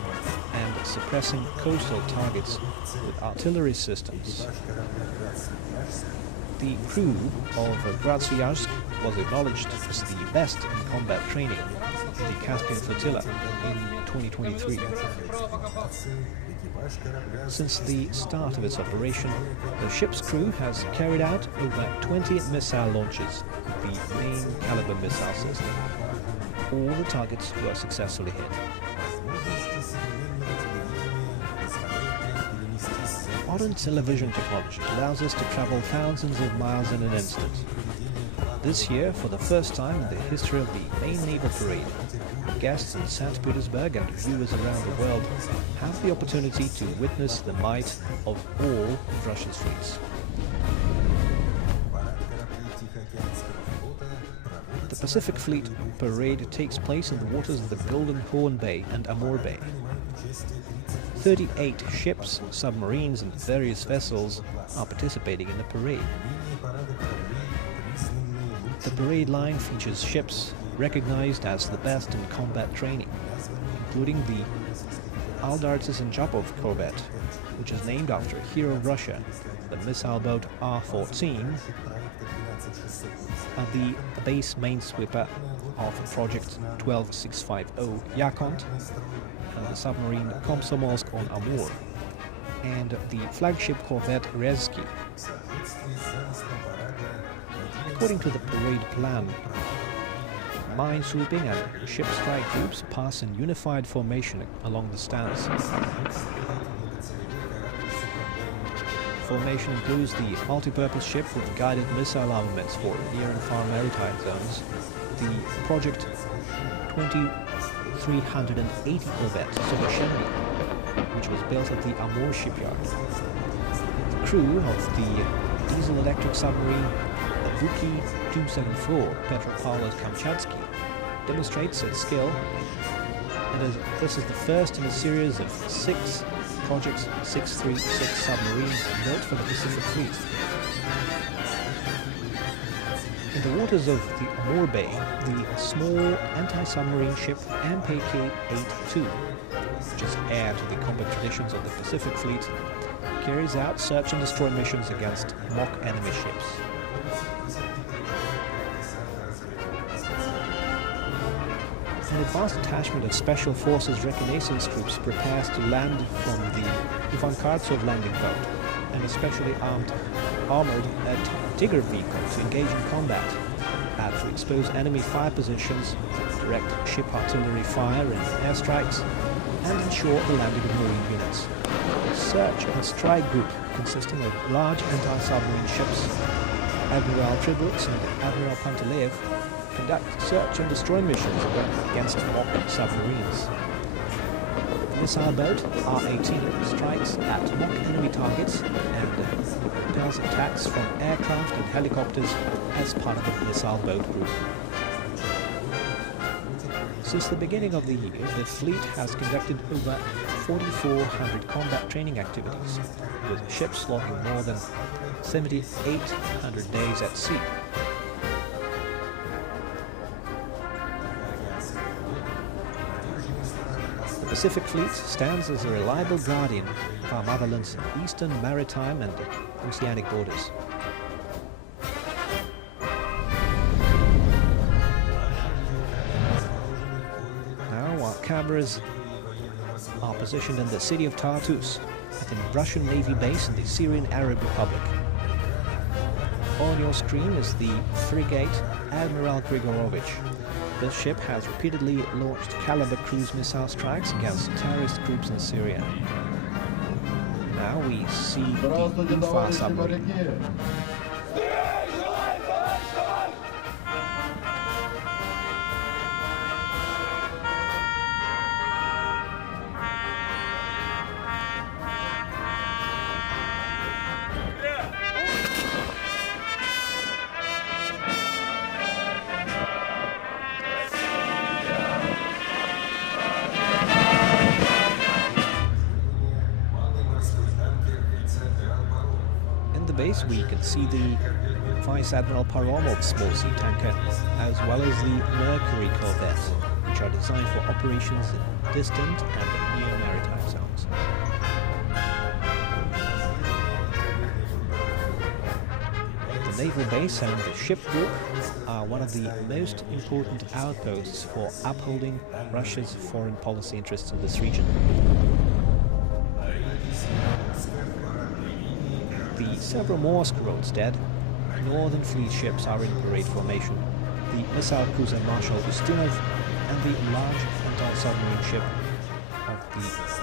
and suppressing coastal targets with artillery systems. The crew of Grad Syazhsk was acknowledged as the best in combat training in the Caspian flotilla in 2023. Since the start of its operation, the ship's crew has carried out over 20 missile launches with the main caliber missile system. All the targets were successfully hit. Modern television technology allows us to travel thousands of miles in an instant. This year, for the first time in the history of the main naval parade, guests in St Petersburg and viewers around the world have the opportunity to witness the might of all Russia's fleets. The Pacific Fleet Parade takes place in the waters of the Golden Horn Bay and Amur Bay. 38 ships, submarines and various vessels are participating in the parade. The parade line features ships recognized as the best in combat training, including the Aldartes and Japov corvette, which is named after a hero of Russia, the missile boat R-14, and the base minesweeper of Project 12650 Yakont, the submarine Komsomolsk on Amur, and the flagship corvette Rezki. According to the parade plan, minesweeping and ship strike groups pass in unified formation along the stands. Formation includes the multi-purpose ship with guided missile armaments for near and far maritime zones, the Project 2380 corvette Sochi, which was built at the Amur shipyard. The crew of the diesel-electric submarine Buki 274 Petropavlovsk Kamchatsky demonstrates its skill, and this is the first in a series of 6 Project 636 submarines built for the Pacific Fleet. In the waters of the Amur Bay, the small anti-submarine ship MPK-82, which is heir to the combat traditions of the Pacific Fleet, carries out search and destroy missions against mock enemy ships. An advanced detachment of Special Forces reconnaissance troops prepares to land from the Ivan Kartsov landing boat, and a specially armored Tiger vehicle to engage in combat, to expose enemy fire positions, direct ship artillery fire and airstrikes, and ensure the landing of marine units. A search and strike group consisting of large anti-submarine ships, Admiral Tributz and Admiral Panteleev, conduct search and destroy missions against mock submarines. The missile boat R-18 strikes at mock enemy targets and repels attacks from aircraft and helicopters as part of the missile boat group. Since the beginning of the year, the fleet has conducted over 4,400 combat training activities, with ships logging more than 7,800 days at sea. The Pacific Fleet stands as a reliable guardian of our motherland's eastern maritime and oceanic borders. Now our cameras are positioned in the city of Tartus, at the Russian Navy base in the Syrian Arab Republic. On your screen is the frigate Admiral Grigorovich. This ship has repeatedly launched Caliber cruise missile strikes against terrorist groups in Syria. Now we see the Ufa submarine. Base, we can see the Vice Admiral Paramov's small sea tanker, as well as the Mercury corvette, which are designed for operations in distant and near maritime zones. The naval base and the ship group are one of the most important outposts for upholding Russia's foreign policy interests in this region. The several Morsk roads dead, Northern Fleet ships are in parade formation. The missile cruiser Marshal Ustinov and the large anti-submarine ship of the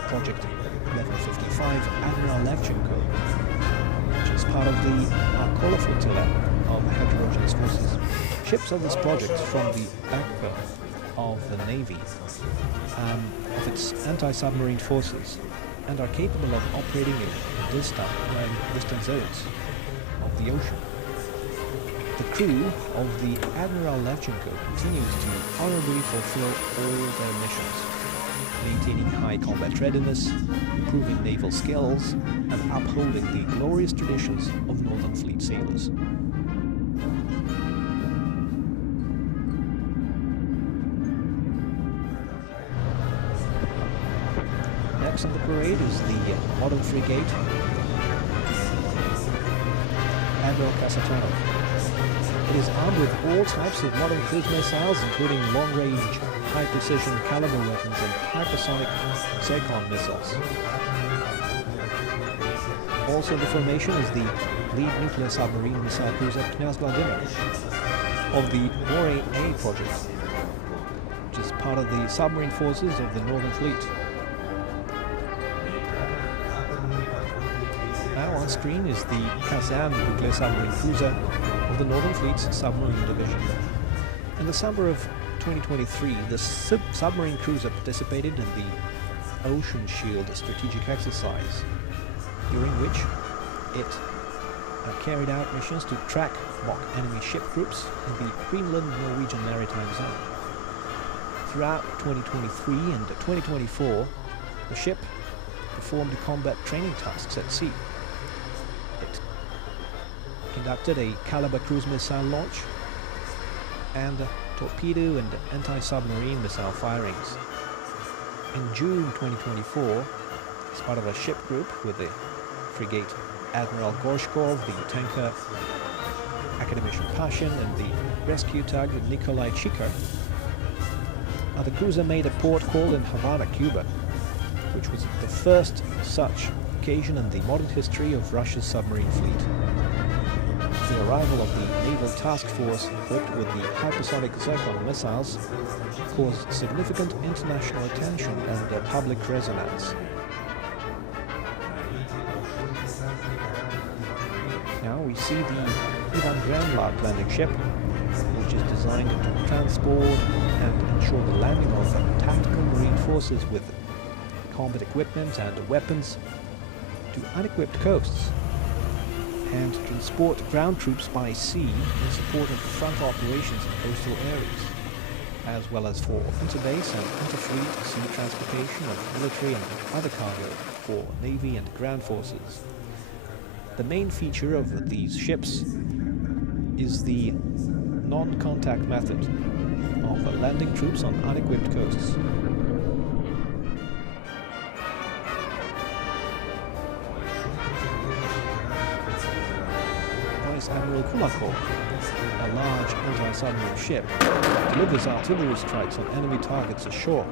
Project 1155 Admiral Levchenko, which is part of the Arkola flotilla of heterogeneous forces. Ships of this project from the backbone of the Navy, of its anti-submarine forces, and are capable of operating in distant zones of the ocean. The crew of the Admiral Levchenko continues to honorably fulfill all their missions, maintaining high combat readiness, improving naval skills, and upholding the glorious traditions of Northern Fleet sailors. Next on the parade is the modern frigate Admiral Kasatonov. It is armed with all types of modern cruise missiles, including long-range, high-precision caliber weapons and hypersonic Zircon missiles. Also in the formation is the lead nuclear submarine missile cruiser Knyaz Vladimir of the Moray A project, which is part of the submarine forces of the Northern Fleet. Now on screen is the Caspian nuclear submarine cruiser of the Northern Fleet's submarine division. In the summer of 2023, the submarine cruiser participated in the Ocean Shield strategic exercise, during which it carried out missions to track mock enemy ship groups in the Greenland-Norwegian maritime zone. Throughout 2023 and 2024, the ship performed combat training tasks at sea. It conducted a Caliber cruise missile launch and torpedo and anti-submarine missile firings. In June 2024, as part of a ship group with the frigate Admiral Gorshkov, the tanker Academician Pashin and the rescue tug Nikolai Chikar, the cruiser made a port call in Havana, Cuba, which was the first such occasion in the modern history of Russia's submarine fleet. The arrival of the Naval Task Force equipped with the hypersonic Zircon missiles caused significant international attention and public resonance. Now we see the Ivan Granlak landing ship, which is designed to transport and ensure the landing of tactical marine forces with combat equipment and weapons to unequipped coasts, and transport ground troops by sea in support of front operations in coastal areas, as well as for interbase and interfleet sea transportation of military and other cargo for Navy and ground forces. The main feature of these ships is the non-contact method of landing troops on unequipped coasts. Vice Admiral Kulakov, a large anti-submarine ship, delivers artillery strikes on enemy targets ashore.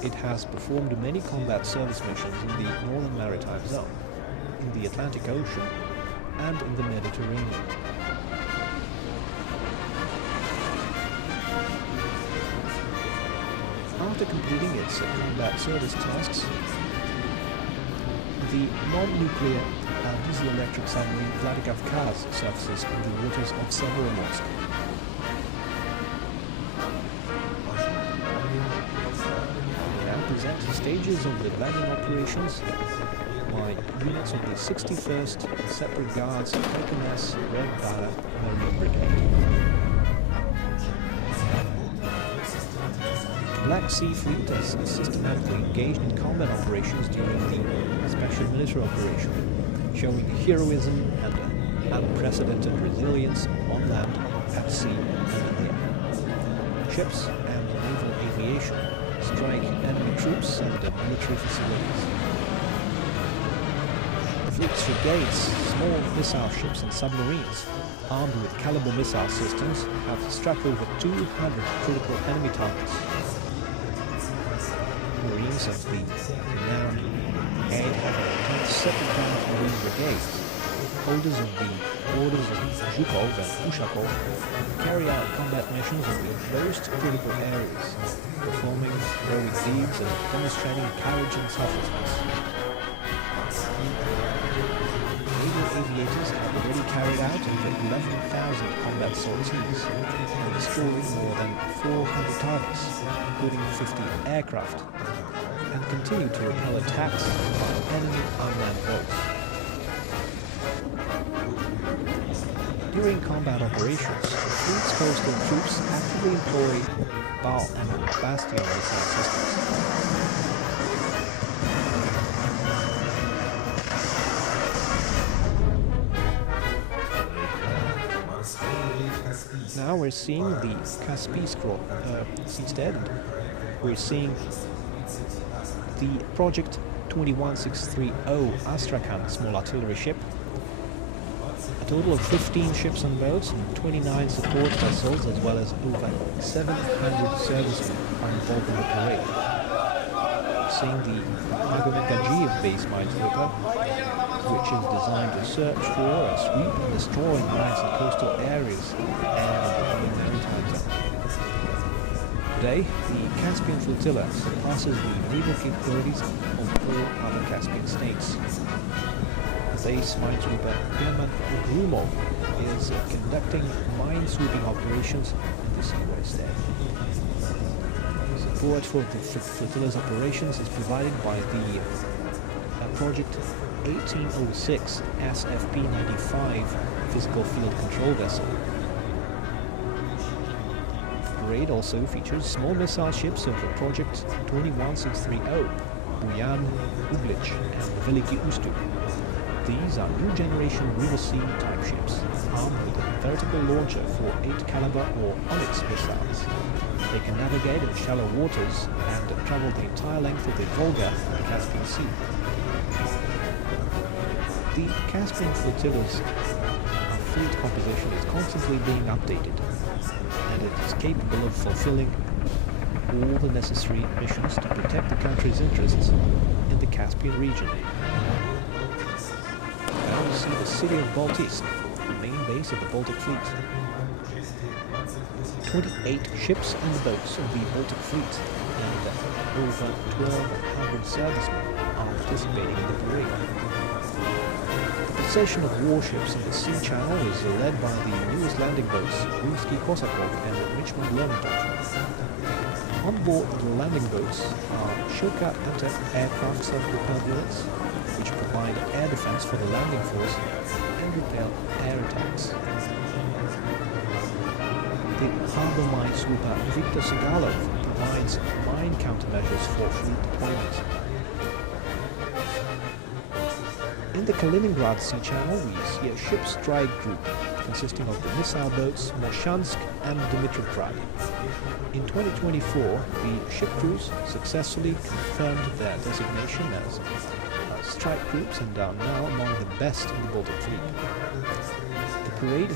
It has performed many combat service missions in the Northern Maritime Zone, in the Atlantic Ocean, and in the Mediterranean. After completing its combat service tasks, the non-nuclear diesel-electric submarine Vladikavkaz surfaces in the waters of Ceremonial. Present stages of the landing operations by units of the 61st Separate Guards HMS Red Bada Marine Brigade. The Black Sea Fleet is systematically engaged in combat operations during the Special Military Operation, showing heroism and unprecedented resilience on land, at sea, and in the air. Ships and naval aviation strike enemy troops and military facilities. The fleet's brigades, small missile ships and submarines, armed with Caliber missile systems, have struck over 200 critical enemy targets. Marines of the renowned 827th Marine Brigade, holders of the orders of Zhukov and Ushakov, carry out combat missions in the most critical areas, performing heroic deeds and demonstrating courage and selflessness. Naval aviators have already carried out over 11,000 combat sorties and destroyed more than 400 targets, including 50 aircraft, and continue to repel attacks by enemy unmanned boats. During combat operations, the fleet's coastal troops actively employ BAL and Bastion missile systems. Now we're seeing the Caspian instead. We're seeing the Project 21630 Astrakhan small artillery ship, a total of 15 ships and boats and 29 support vessels, as well as over 700 servicemen are involved in the parade. Seeing the Magomed base minesweeper, which is designed to search for, sweep and destroy mines in coastal areas and in the maritime zone. Today, the Caspian flotilla surpasses the naval capabilities of all other Caspian states. The base minesweeper German Grumov is conducting mine-sweeping operations in the seaways there. Support for the flotilla's operations is provided by the Project 1806 SFP-95 physical field control vessel. The parade also features small missile ships of the Project 21630, Buyan, Uglitch, and Veliki Ustu. These are new generation River Sea type ships, armed with a vertical launcher for 8 caliber or Onyx missiles. They can navigate in shallow waters and travel the entire length of the Volga and the Caspian Sea. The Caspian flotilla's fleet composition is constantly being updated, and it is capable of fulfilling all the necessary missions to protect the country's interests in the Caspian region. Now we see the city of Baltic, the main base of the Baltic fleet. 28 ships and boats of the Baltic fleet and over 1,200 servicemen are participating in the parade. The procession of warships in the sea channel is led by the newest landing boats, Ruski Kosakov and Richmond Lermontov. On board the landing boats are Shilka anti-aircraft self-propelled units, which provide air defense for the landing force and repel air attacks. The harbour minesweeper Viktor Segalov provides mine countermeasures for fleet deployment. In the Kaliningrad Sea Channel, we see a ship strike group consisting of the missile boats Moshansk and Dmitrovgrad. In 2024, the ship crews successfully confirmed their designation as strike groups and are now among the best in the Baltic fleet. The parade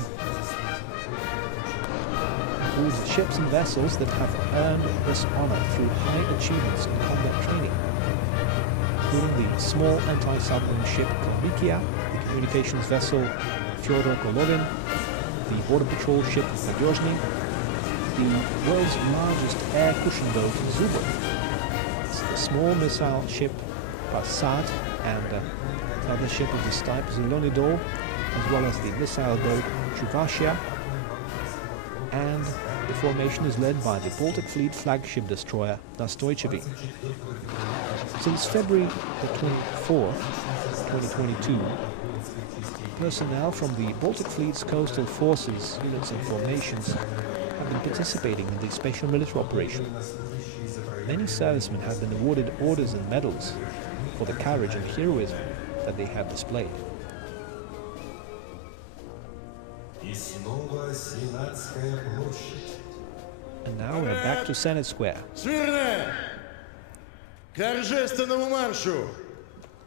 includes ships and vessels that have earned this honor through high achievements in combat training, including the small anti-submarine ship Kalmikia, the communications vessel Fyodor Golovin, the border patrol ship Nadezhny, the world's largest air cushion boat Zubov, the small missile ship Passat, and another ship of this type Zelonidol, as well as the missile boat Chuvashia, and the formation is led by the Baltic Fleet flagship destroyer Dostoyevsky. Since February the 24th, 2022, personnel from the Baltic Fleet's coastal forces, units and formations have been participating in the special military operation. Many servicemen have been awarded orders and medals for the courage and heroism that they have displayed. And now we're back to Senate Square.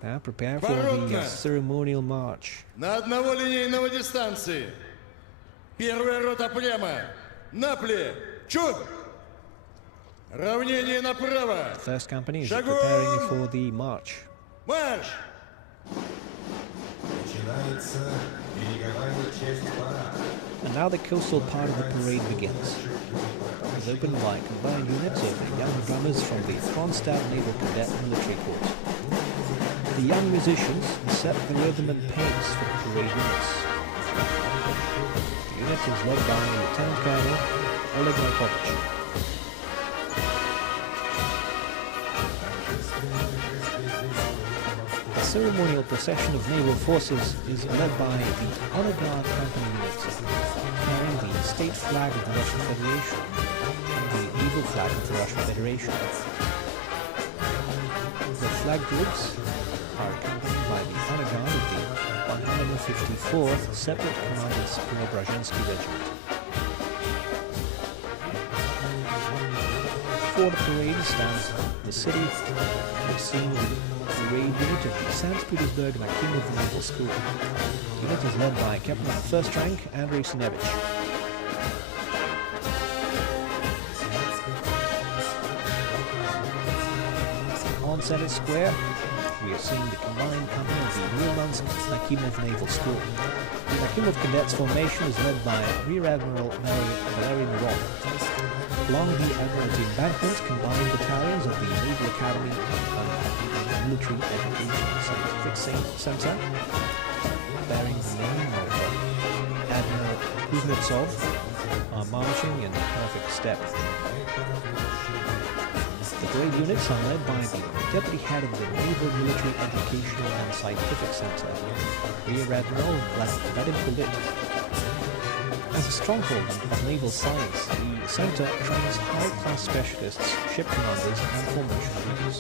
Now prepare for the ceremonial march. На одного линейного дистанции. Первая рота прямо. Напли. Чуд! Равнение направо. The first company is preparing for the march. Марш! And now the coastal part of the parade begins. It is opened by combined units of young drummers from the Kronstadt Naval Cadet Military Corps. The young musicians set the rhythm and pace for the parade units. The unit is led by Lieutenant Colonel Oleg Markovich. The ceremonial procession of naval forces is led by the Honor Guard Company units, carrying the state flag of the Russian Federation and the naval flag of the Russian Federation. The flag groups are accompanied by the Honor Guard of the 154th Separate Commanded Preobrazhensky Regiment. before the parade stands the city, which seen the parade unit of the St Petersburg Naval School. The unit is led by Captain of the 1st Rank Andrei Sinevich. On Senate Square, we are seeing the combined company of the Mir Naval School. The Nakhimov Cadets formation is led by Rear Admiral Valery Miron. Along the Admiralty Embankment, combined battalions of the Naval Academy and Military Education Scientific Center, bearing the name of Admiral Kuznetsov, are marching in perfect step. The parade units are led by the Deputy Head of the Naval Military Educational and Scientific Center, Rear Admiral Vladimir Putin. As a stronghold of naval science, the center trains high-class specialists, ship commanders, and formation leaders.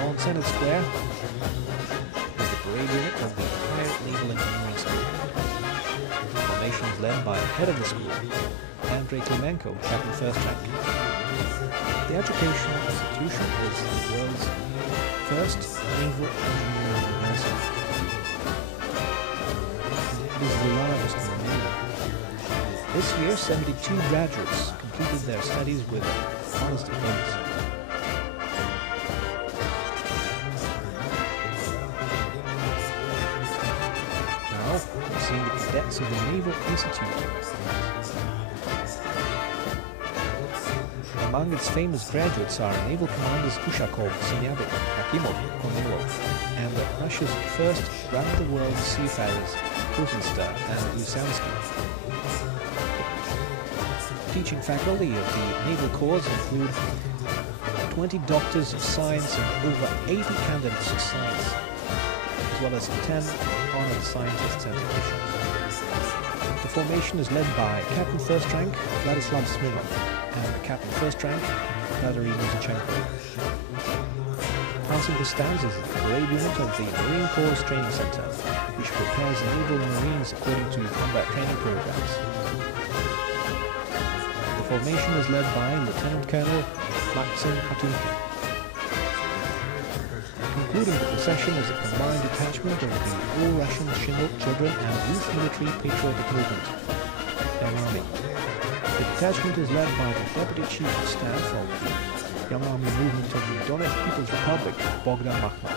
On Senate Square is the parade unit of the Higher Naval Engineering School. The formation is led by the head of the school, Andrei Klimenko, Captain 1st Rank. The educational institution is the world's first naval engineering university. It is the largest in the Navy. This year, 72 graduates completed their studies with honors diplomas. Now, we're seeing the cadets of the Naval Institute. Among its famous graduates are naval commanders Ushakov, Sinyavik, Akimov, Kornilov, and Russia's first round-the-world seafarers Kruzenstern and Lysansky. Teaching faculty of the Naval Corps include 20 doctors of science and over 80 candidates of science, as well as 10 honored scientists and technicians. The formation is led by Captain 1st Rank Vladislav Smirnov and Captain 1st Rank Valery Muzichenko. Passing the stands is the parade unit of the Marine Corps Training Center, which prepares naval marines according to combat training programs. The formation is led by Lieutenant Colonel Maxim Hatunkin. Concluding the procession is a combined detachment of the All-Russian Children and Youth Military Patriotic Movement, Young Army. The detachment is led by the Deputy Chief of Staff of the Young Army Movement of the Donetsk People's Republic, Bogdan Makhno.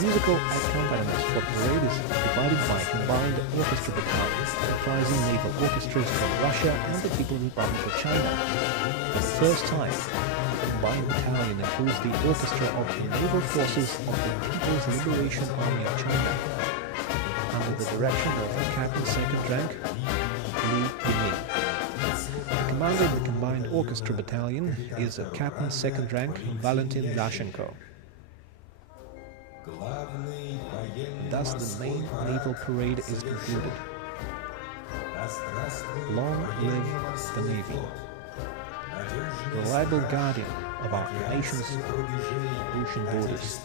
Musical accompaniment for the parade is divided by combined orchestra battalions, comprising naval orchestras from Russia and the People's Republic of China. For the first time, the combined battalion includes the orchestra of the naval forces of the People's Liberation Army of China, under the direction of Captain 2nd Rank Li Yiming. The commander of the combined orchestra battalion is Captain 2nd Rank Valentin Dashenko. Thus, the main naval parade is concluded. Long live the Navy, the reliable guardian of our nation's ocean borders.